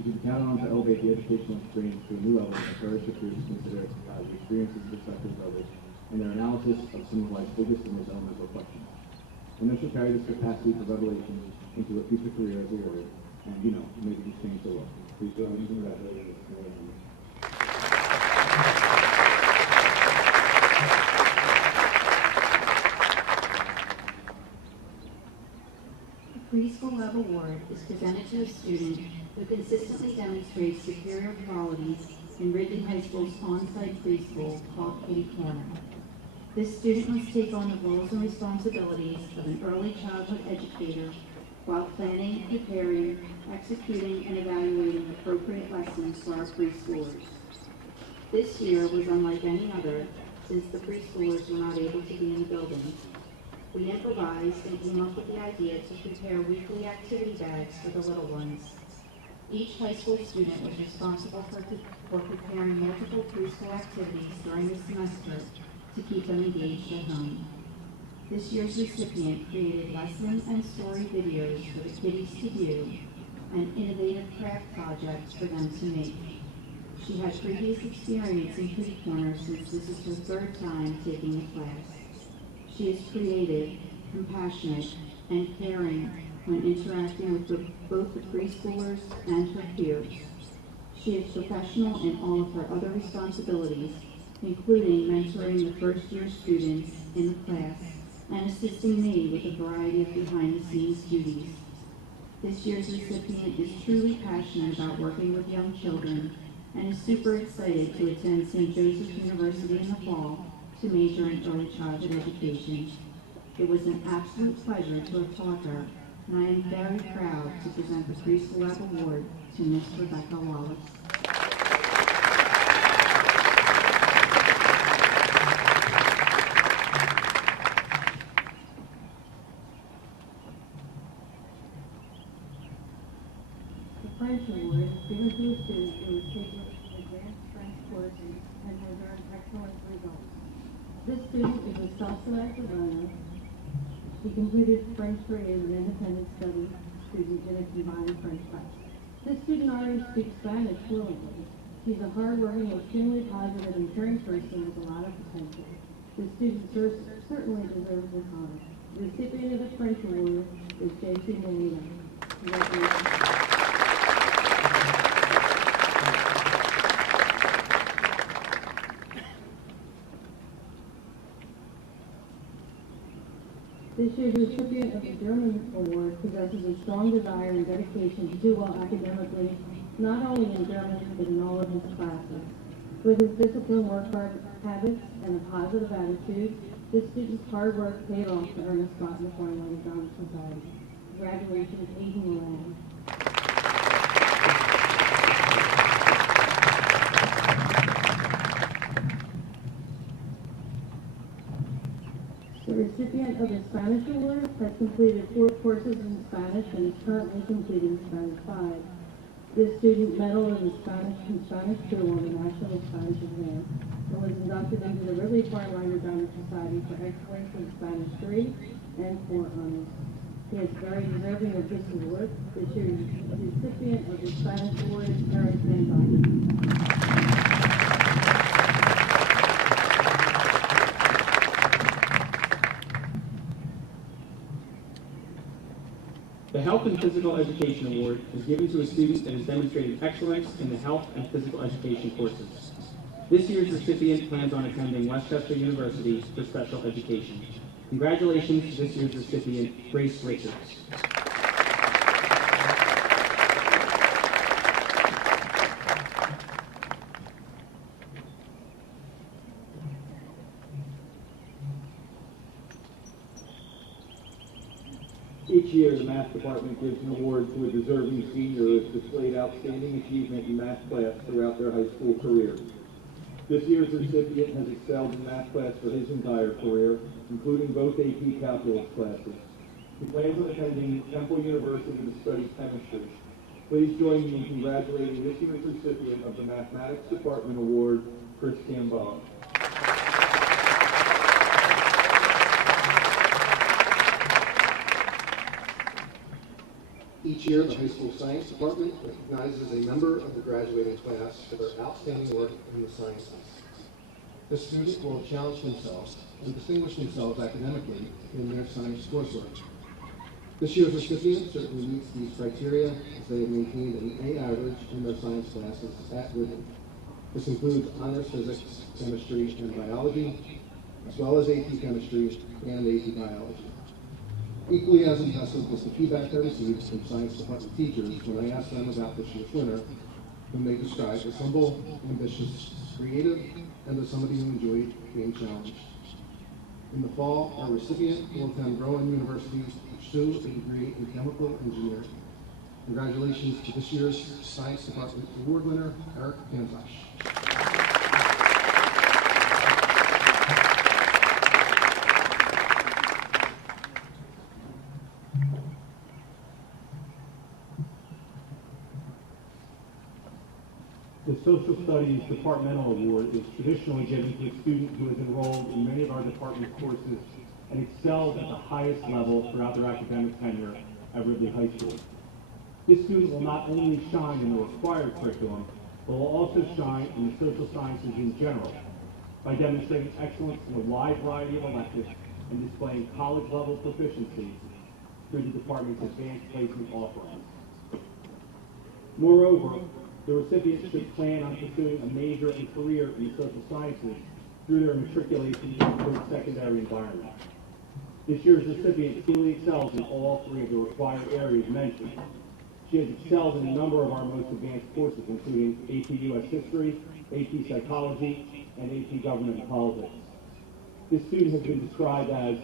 She can be counted on to elevate the educational experience to a new level and encourage the students to consider the experiences and perspectives of others and their analysis of some of life's biggest and most elemental questions. And then she'll carry this capacity for revelation into a future career as a lawyer, and maybe just change the world. Please join me in congratulating Ms. Mary. The Preschool Lab Award is presented to a student who consistently demonstrates superior qualities in Ridley High School's on-site preschool called Kitty Corner. This student must take on the roles and responsibilities of an early childhood educator while planning, preparing, executing, and evaluating appropriate lessons for our preschoolers. This year was unlike any other since the preschoolers were not able to be in the building. We improvised and came up with the idea to prepare weekly activity bags for the little ones. Each high school student was responsible for preparing multiple preschool activities during the semester to keep them engaged at home. This year's recipient created lesson and story videos for the kiddies to view and innovative craft projects for them to make. She had previous experience in Kitty Corner since this is her third time taking the class. She is creative, compassionate, and caring when interacting with both the preschoolers and her peers. She is professional in all of her other responsibilities, including mentoring the first-year students in the class and assisting me with a variety of behind-the-scenes duties. This year's recipient is truly passionate about working with young children and is super excited to attend St. Joseph's University in the fall to major in early childhood education. It was an absolute pleasure to have taught her, and I am very proud to present the Preschool Lab Award to Miss Rebecca Wallace. The French Award is given to a student who has taken advanced French courses and has earned excellent results. This student is a self-selected learner. She completed French 3 as an independent study student in a combined French class. This student already speaks Spanish fluently. She's a hard-working, extremely positive, and caring person with a lot of potential. This student certainly deserves this honor. The recipient of the French Award is J.C. Molina. Congratulations. This year's recipient of the German Award possesses a strong desire and dedication to do well academically, not only in German, but in all of his classes. With his disciplined work habits and a positive attitude, this student's hard work paid off to earn a spot in the Formula Drama Society. Congratulations, Aiden Milan. The recipient of the Spanish Award has completed 4 courses in Spanish and is currently completing Spanish 5. This student medaled in Spanish 2 on the National Spanish Exam and was inducted into the Ridley Farmlander Drama Society for excellence in Spanish 3 and 4 honors. He is very deserving of this award. This year's recipient of the Spanish Award is Eric Van Dyke. The Health and Physical Education Award is given to a student that has demonstrated excellence in the health and physical education courses. This year's recipient plans on attending Westchester University for special education. Congratulations to this year's recipient, Grace Richards. Each year, the math department gives an award to a deserving senior who has displayed outstanding achievement in math class throughout their high school career. This year's recipient has excelled in math class for his entire career, including both AP calculus classes. He plans on attending Temple University to study chemistry. Please join me in congratulating this year's recipient of the Mathematics Department Award, Chris Gamboa. Each year, the high school science department recognizes a member of the graduating class for their outstanding work in the sciences. The student will challenge themselves and distinguish themselves academically in their science coursework. This year's recipient certainly meets these criteria as they have maintained an A average in their science classes at Whitney. This includes honors physics, chemistry, and biology, as well as AP chemistry and AP biology. Equally as impressive was the feedback I received from science department teachers when I asked them about this year's winner, whom they described as humble, ambitious, creative, and as somebody who enjoyed being challenged. In the fall, our recipient will attend Rowan University to pursue a degree in chemical engineering. Congratulations to this year's science department award winner, Eric Van Dyke. Social Studies Departmental Award is traditionally given to a student who is enrolled in many of our department courses and excels at the highest level throughout their academic tenure at Ridley High School. This student will not only shine in the required curriculum, but will also shine in the social sciences in general by demonstrating excellence in a wide variety of electives and displaying college-level proficiency through the department's advanced placement offerings. Moreover, the recipient should plan on pursuing a major and career in the social sciences through their matriculation into the post-secondary environment. This year's recipient truly excels in all three of the required areas mentioned. She has excelled in a number of our most advanced courses, including AP US History, AP Psychology, and AP Government and Politics. This student has been described as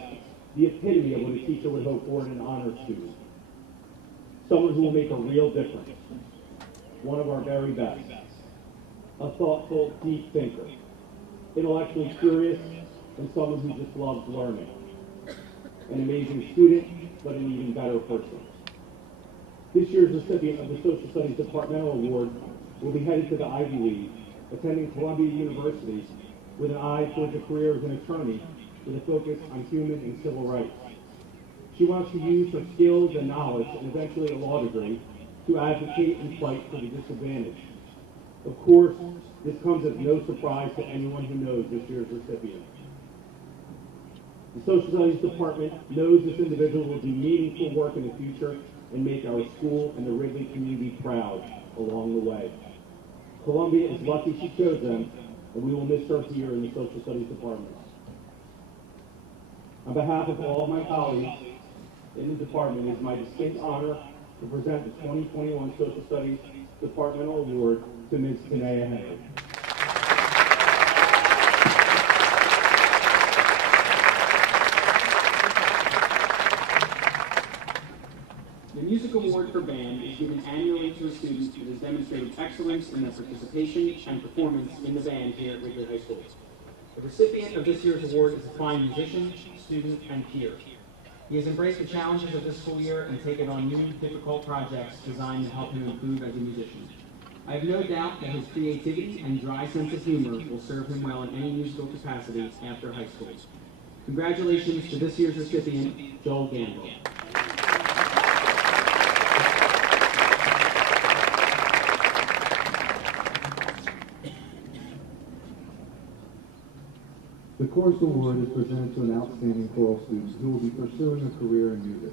the epitome of what a teacher would hope for in an honors student. Someone who will make a real difference. One of our very best. A thoughtful, deep thinker. Intellectually curious, and someone who just loves learning. An amazing student, but an even better person. This year's recipient of the Social Studies Departmental Award will be headed to the Ivy League, attending Columbia University with an eye towards a career as an attorney with a focus on human and civil rights. She wants to use her skills and knowledge, and eventually a law degree, to advocate and fight for the disadvantaged. Of course, this comes as no surprise to anyone who knows this year's recipient. The Social Studies Department knows this individual will do meaningful work in the future and make our school and the Ridley community proud along the way. Columbia is lucky she chose them, and we will miss her here in the Social Studies Department. On behalf of all of my colleagues in the department, it is my distinct honor to present the 2021 Social Studies Departmental Award to Ms. Tanea Henry. The Music Award for Band is given annually to a student who has demonstrated excellence in their participation and performance in the band here at Ridley High School. The recipient of this year's award is a fine musician, student, and peer. He has embraced the challenges of this school year and taken on new, difficult projects designed to help him improve as a musician. I have no doubt that his creativity and dry sense of humor will serve him well in any musical capacity after high school. Congratulations to this year's recipient, Joel Gamble. The Chorus Award is presented to an outstanding choral student who will be pursuing a career in music.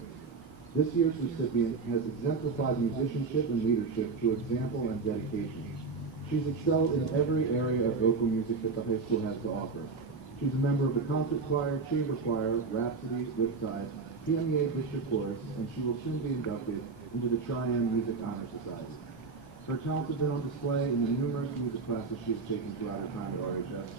This year's recipient has exemplified musicianship and leadership through example and dedication. She's excelled in every area of vocal music that the high school has to offer. She's a member of the concert choir, chamber choir, Rhapsody, Riptide, PMEA District Chorus, and she will soon be inducted into the Trian Music Honor Society. Her talents have been on display in the numerous music classes she has taken throughout her time at RHS,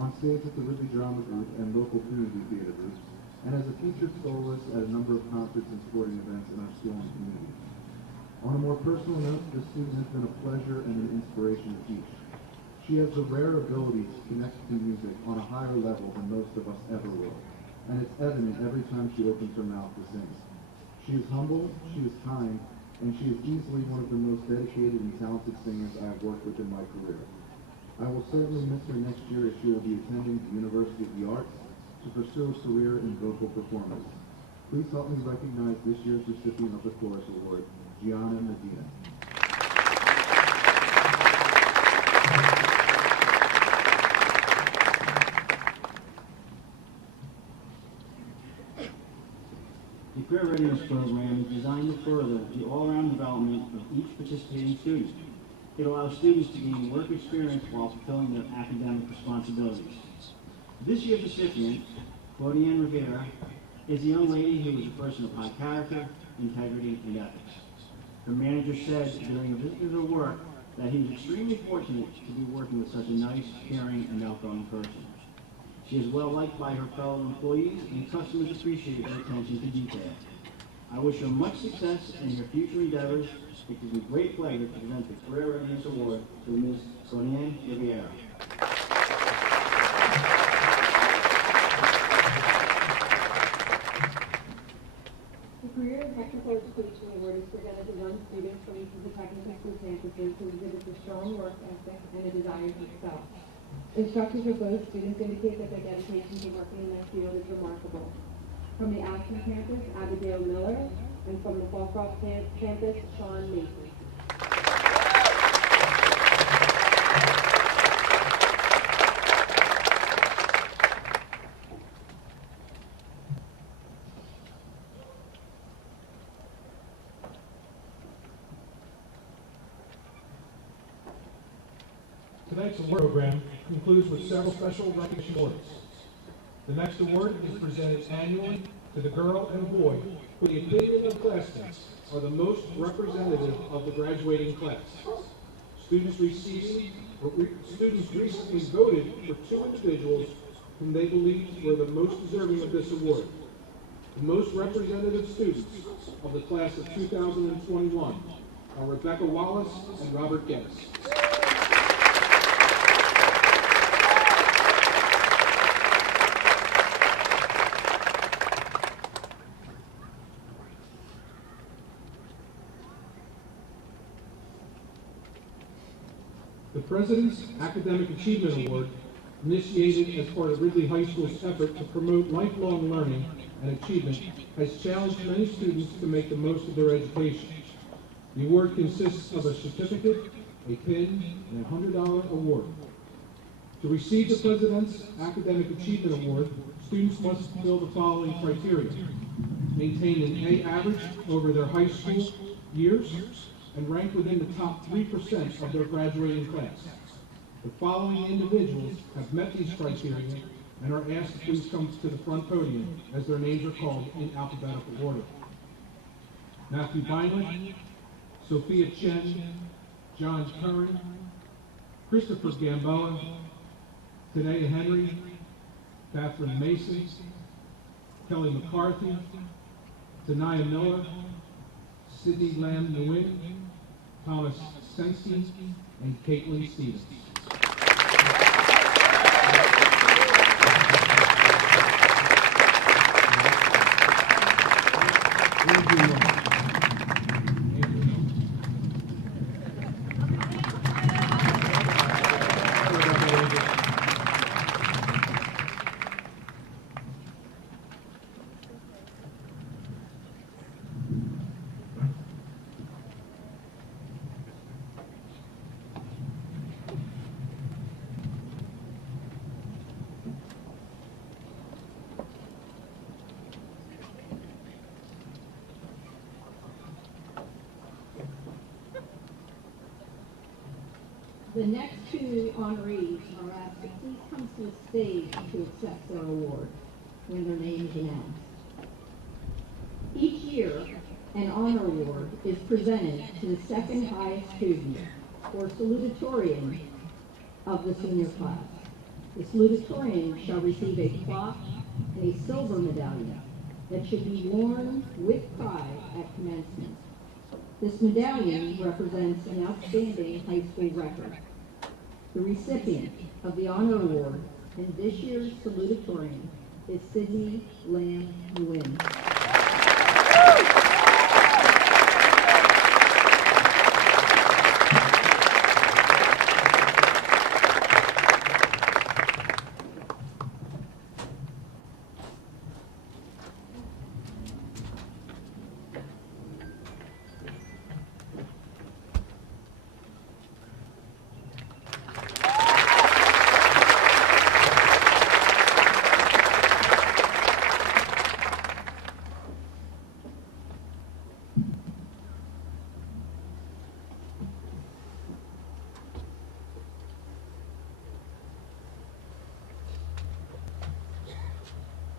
on stage with the Ridley Drama Group and local community theater groups, and as a featured soloist at a number of concerts and sporting events in our school and community. On a more personal note, this student has been a pleasure and an inspiration to teach. She has the rare ability to connect to music on a higher level than most of us ever will, and it's evident every time she opens her mouth to sing. She is humble, she is kind, and she is easily one of the most dedicated and talented singers I have worked with in my career. I will certainly miss her next year as she will be attending the University of the Arts to pursue a career in vocal performance. Please help me recognize this year's recipient of the Chorus Award, Gianna Medina. The Career Readiness Program is designed to further the all-around development of each participating student. It allows students to gain work experience while fulfilling their academic responsibilities. This year's recipient, Claudiane Rivera, is a young lady who is a person of high character, integrity, and ethics. Her manager said during a visit to her work that he was extremely fortunate to be working with such a nice, caring, and outgoing person. She is well liked by her fellow employees, and customers appreciate her attention to detail. I wish her much success in her future endeavors. It gives me great pleasure to present the Career Readiness Award to Ms. Claudiane Rivera. The Career and Technical Education Award is presented to one student from each of the technical school campuses who exhibits a strong work ethic and a desire to excel. Instructors of both students indicate that their dedication to working in their field is remarkable. From the Ashland campus, Abigail Miller, and from the Fallcroft campus, Sean Mason. Tonight's award program concludes with several special recognition awards. The next award is presented annually to the girl and boy who, in the opinion of classmates, are the most representative of the graduating class. Students recently voted for two individuals whom they believed were the most deserving of this award. The most representative students of the class of 2021 are Rebecca Wallace and Robert Gettis. The President's Academic Achievement Award, initiated as part of Ridley High School's effort to promote lifelong learning and achievement, has challenged many students to make the most of their education. The award consists of a certificate, a pin, and a $100 award. To receive the President's Academic Achievement Award, students must fulfill the following criteria: maintain an A average over their high school years, and rank within the top 3% of their graduating class. The following individuals have met these criteria and are asked to please come to the front podium as their names are called in alphabetical order. Matthew Beinlich, Sophia Chen, John Curran, Christopher Gamboa, Tanea Henry, Catherine Mason, Kelly McCarthy, Tanaya Miller, Sydney Lamb Nguyen, Thomas Senstein, and Caitlin Stevens. The next two honorees are asked to please come to the stage to accept their award when their name is announced. Each year, an honor award is presented to the second highest student or salutatorian of the senior class. The salutatorian shall receive a clock and a silver medallion that should be worn with pride at commencement. This medallion represents an outstanding high school record. The recipient of the honor award in this year's salutatorian is Sydney Lamb Nguyen.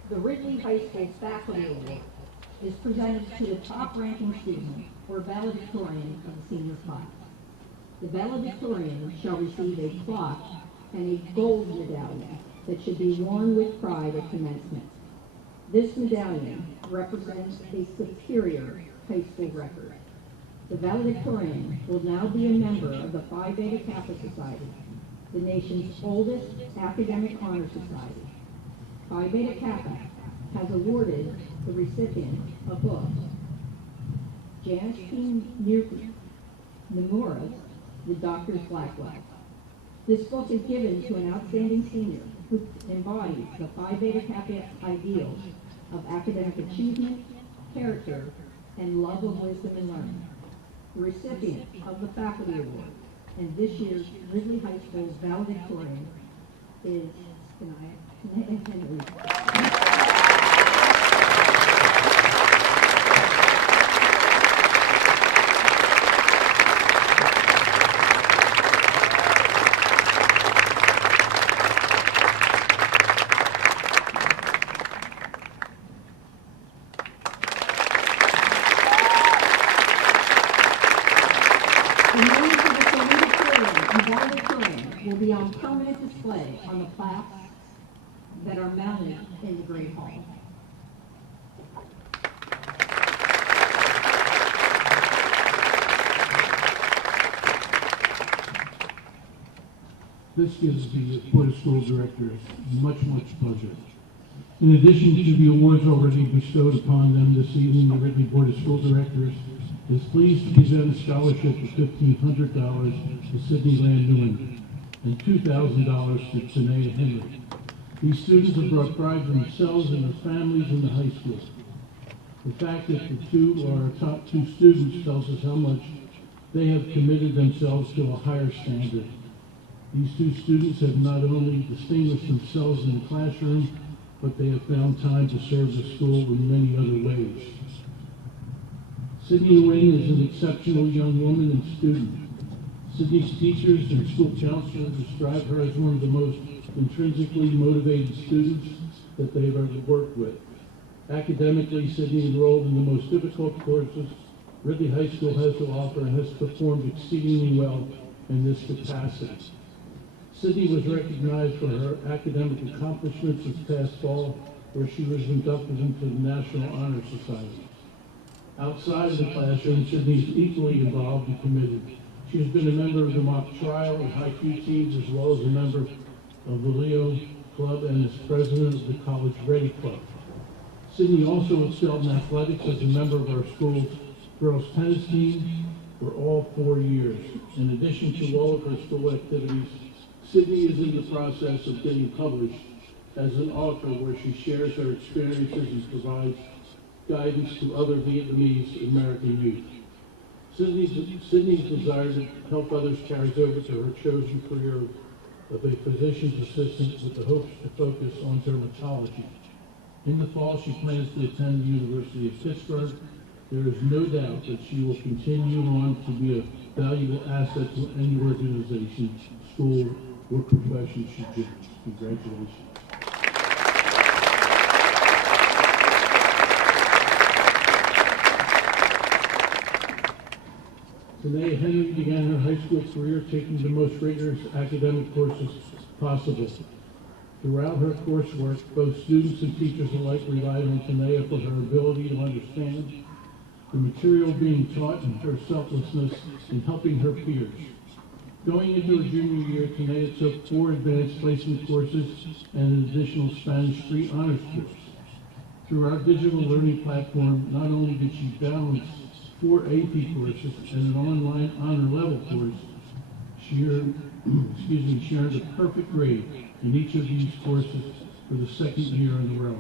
The Ridley High School Faculty Award is presented to the top-ranking student or valedictorian of the senior class. The valedictorian shall receive a clock and a gold medallion that should be worn with pride at commencement. This medallion represents a superior high school record. The valedictorian will now be a member of the Phi Beta Kappa Society, the nation's oldest academic honor society. Phi Beta Kappa has awarded the recipient a book, Janice Nomura's The Doctor's Blackwell. This book is given to an outstanding senior who embodies the Phi Beta Kappa ideals of academic achievement, character, and love of wisdom and learning. The recipient of the Faculty Award and this year's Ridley High School's valedictorian is Sanaya Henry. The names of the salutatorian and valedictorian will be on permanent display on the plaques that are mounted in the Great Hall. This gives the Board of School Directors much pleasure. In addition to the awards already bestowed upon them this evening, the Ridley Board of School Directors is pleased to present a scholarship of $1,500 to Sidney Land Newman and $2,000 to Sanaya Henry. These students have brought pride to themselves and their families in the high school. The fact that the two are our top two students tells us how much they have committed themselves to a higher standard. These two students have not only distinguished themselves in the classroom, but they have found time to serve the school in many other ways. Sidney Nguyen is an exceptional young woman and student. Sidney's teachers and school counselors describe her as one of the most intrinsically motivated students that they've ever worked with. Academically, Sidney enrolled in the most difficult courses Ridley High School has to offer and has performed exceedingly well in this capacity. Sidney was recognized for her academic accomplishments this past fall, where she was inducted into the National Honor Society. Outside of the classroom, Sidney is equally involved and committed. She has been a member of the mock trial and high Q teams, as well as a member of the Leo Club and is president of the College Ready Club. Sidney also excelled in athletics as a member of our school's girls tennis team for all 4 years. In addition to all of her school activities, Sidney is in the process of getting published as an author where she shares her experiences and provides guidance to other Vietnamese American youth. Sidney's desire to help others carries over to her chosen career of a physician's assistant with the hopes to focus on dermatology. In the fall, she plans to attend the University of Pittsburgh. There is no doubt that she will continue on to be a valuable asset to any organization, school, or profession she joins. Congratulations. Sanaya Henry began her high school career taking the most rigorous academic courses possible. Throughout her coursework, both students and teachers alike relied on Sanaya for her ability to understand the material being taught and her selflessness in helping her peers. Going into her junior year, Sanaya took 4 advanced placement courses and an additional Spanish 3 honors course. Through our digital learning platform, not only did she balance 4 AP courses and an online honor level course, she earned a perfect grade in each of these courses for the 2nd year in a row.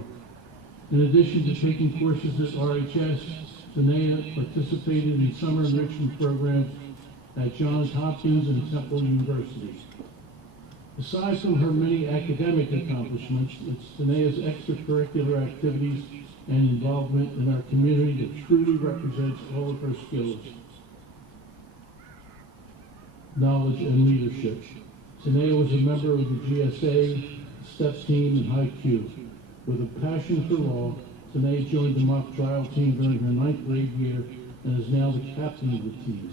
In addition to taking courses at RHS, Sanaya participated in summer enrichment programs at Johns Hopkins and Temple University. Aside from her many academic accomplishments, it's Sanaya's extracurricular activities and involvement in our community that truly represents all of her skills, knowledge, and leadership. Sanaya was a member of the GSA, STEP team, and High Q. With a passion for law, Sanaya joined the mock trial team during her 9th grade year and is now the captain of the team.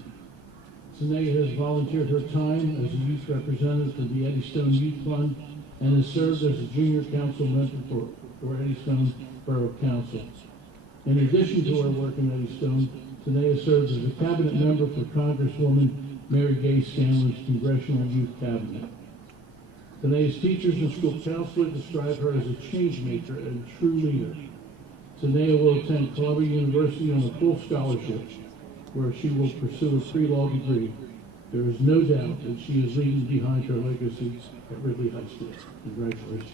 Sanaya has volunteered her time as a youth representative for the Eddystone Youth Fund and has served as a junior council member for Eddystone Borough Council. In addition to her work in Eddystone, Sanaya serves as a cabinet member for Congresswoman Mary Gay Scanlon's Congressional Youth Cabinet. Sanaya's teachers and school counselors describe her as a change maker and true leader. Sanaya will attend Columbia University on a full scholarship. where she will pursue a pre-law degree. There is no doubt that she is leaving behind her legacy at Ridley High School. Congratulations.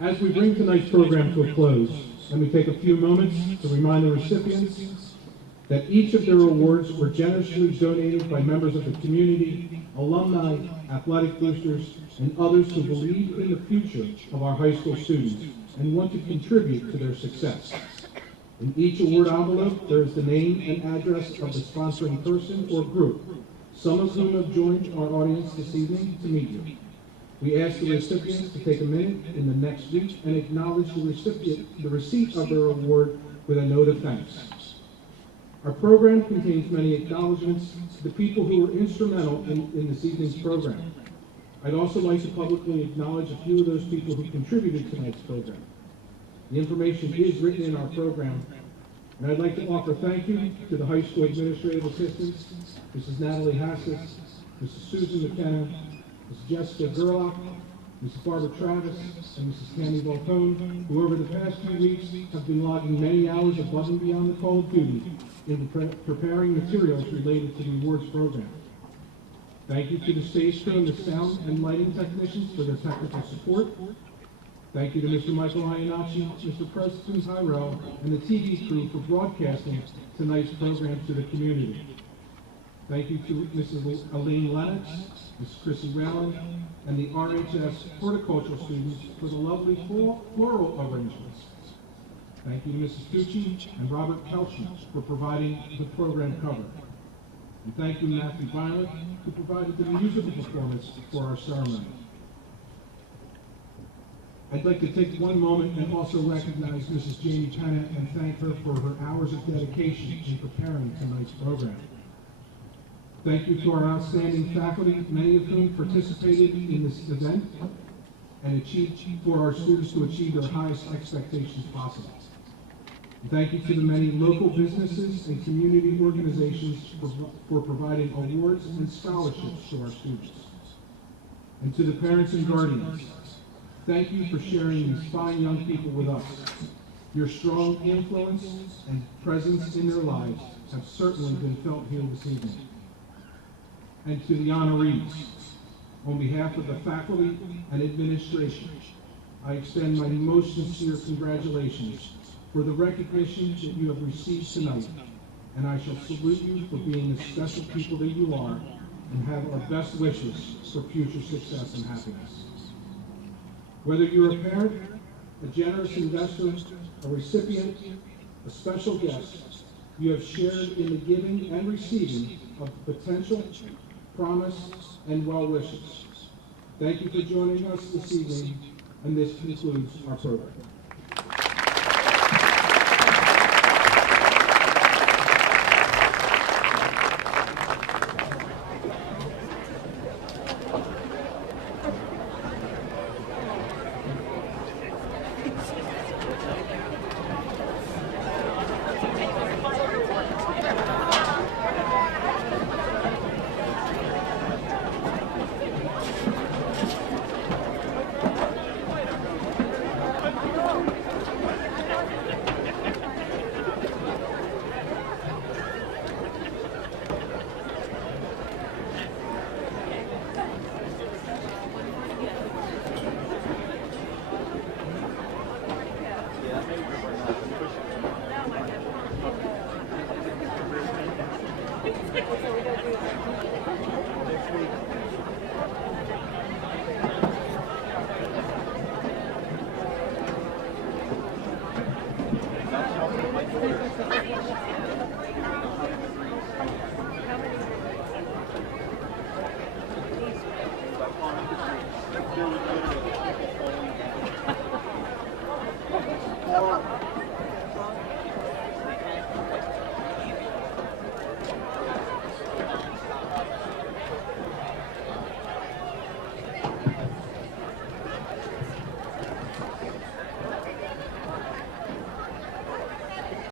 As we bring tonight's program to a close, let me take a few moments to remind the recipients that each of their awards were generously donated by members of the community, alumni, athletic boosters, and others who believe in the future of our high school students and want to contribute to their success. In each award envelope, there is the name and address of the sponsoring person or group, some of whom have joined our audience this evening to meet you. We ask the recipients to take a minute in the next week and acknowledge the receipt of their award with a note of thanks. Our program contains many acknowledgments to the people who were instrumental in this evening's program. I'd also like to publicly acknowledge a few of those people who contributed to tonight's program. The information is written in our program, and I'd like to offer thank you to the high school administrative assistants, Mrs. Natalie Hassis, Mrs. Susan McKenna, Mrs. Jessica Gerlach, Mrs. Barbara Travis, and Mrs. Tammy Volpone, who over the past few weeks have been logging many hours above and beyond the call of duty in preparing materials related to the awards program. Thank you to the stage crew and the sound and lighting technicians for their technical support. Thank you to Mr. Michael Iannacci, Mr. Preston Tyrell, and the TV crew for broadcasting tonight's program to the community. Thank you to Mrs. Elaine Lennox, Mrs. Chrissy Rowley, and the RHS horticultural students for the lovely floral arrangements. Thank you to Mrs. Tucci and Robert Kelchman for providing the program cover. And thank you to Matthew Violet, who provided the musical performance for our ceremony. I'd like to take one moment and also recognize Mrs. Jamie Penna and thank her for her hours of dedication in preparing tonight's program. Thank you to our outstanding faculty, many of whom participated in this event and achieved for our students to achieve their highest expectations possible. And thank you to the many local businesses and community organizations for providing awards and scholarships to our students. And to the parents and guardians, thank you for sharing these fine young people with us. Your strong influence and presence in their lives have certainly been felt here this evening. And to the honorees, on behalf of the faculty and administration, I extend my most sincere congratulations for the recognition that you have received tonight, and I shall salute you for being the special people that you are, and have our best wishes for future success and happiness. Whether you're a parent, a generous investor, a recipient, a special guest, you have shared in the giving and receiving of potential, promise, and well wishes. Thank you for joining us this evening, and this concludes our program. Thank you.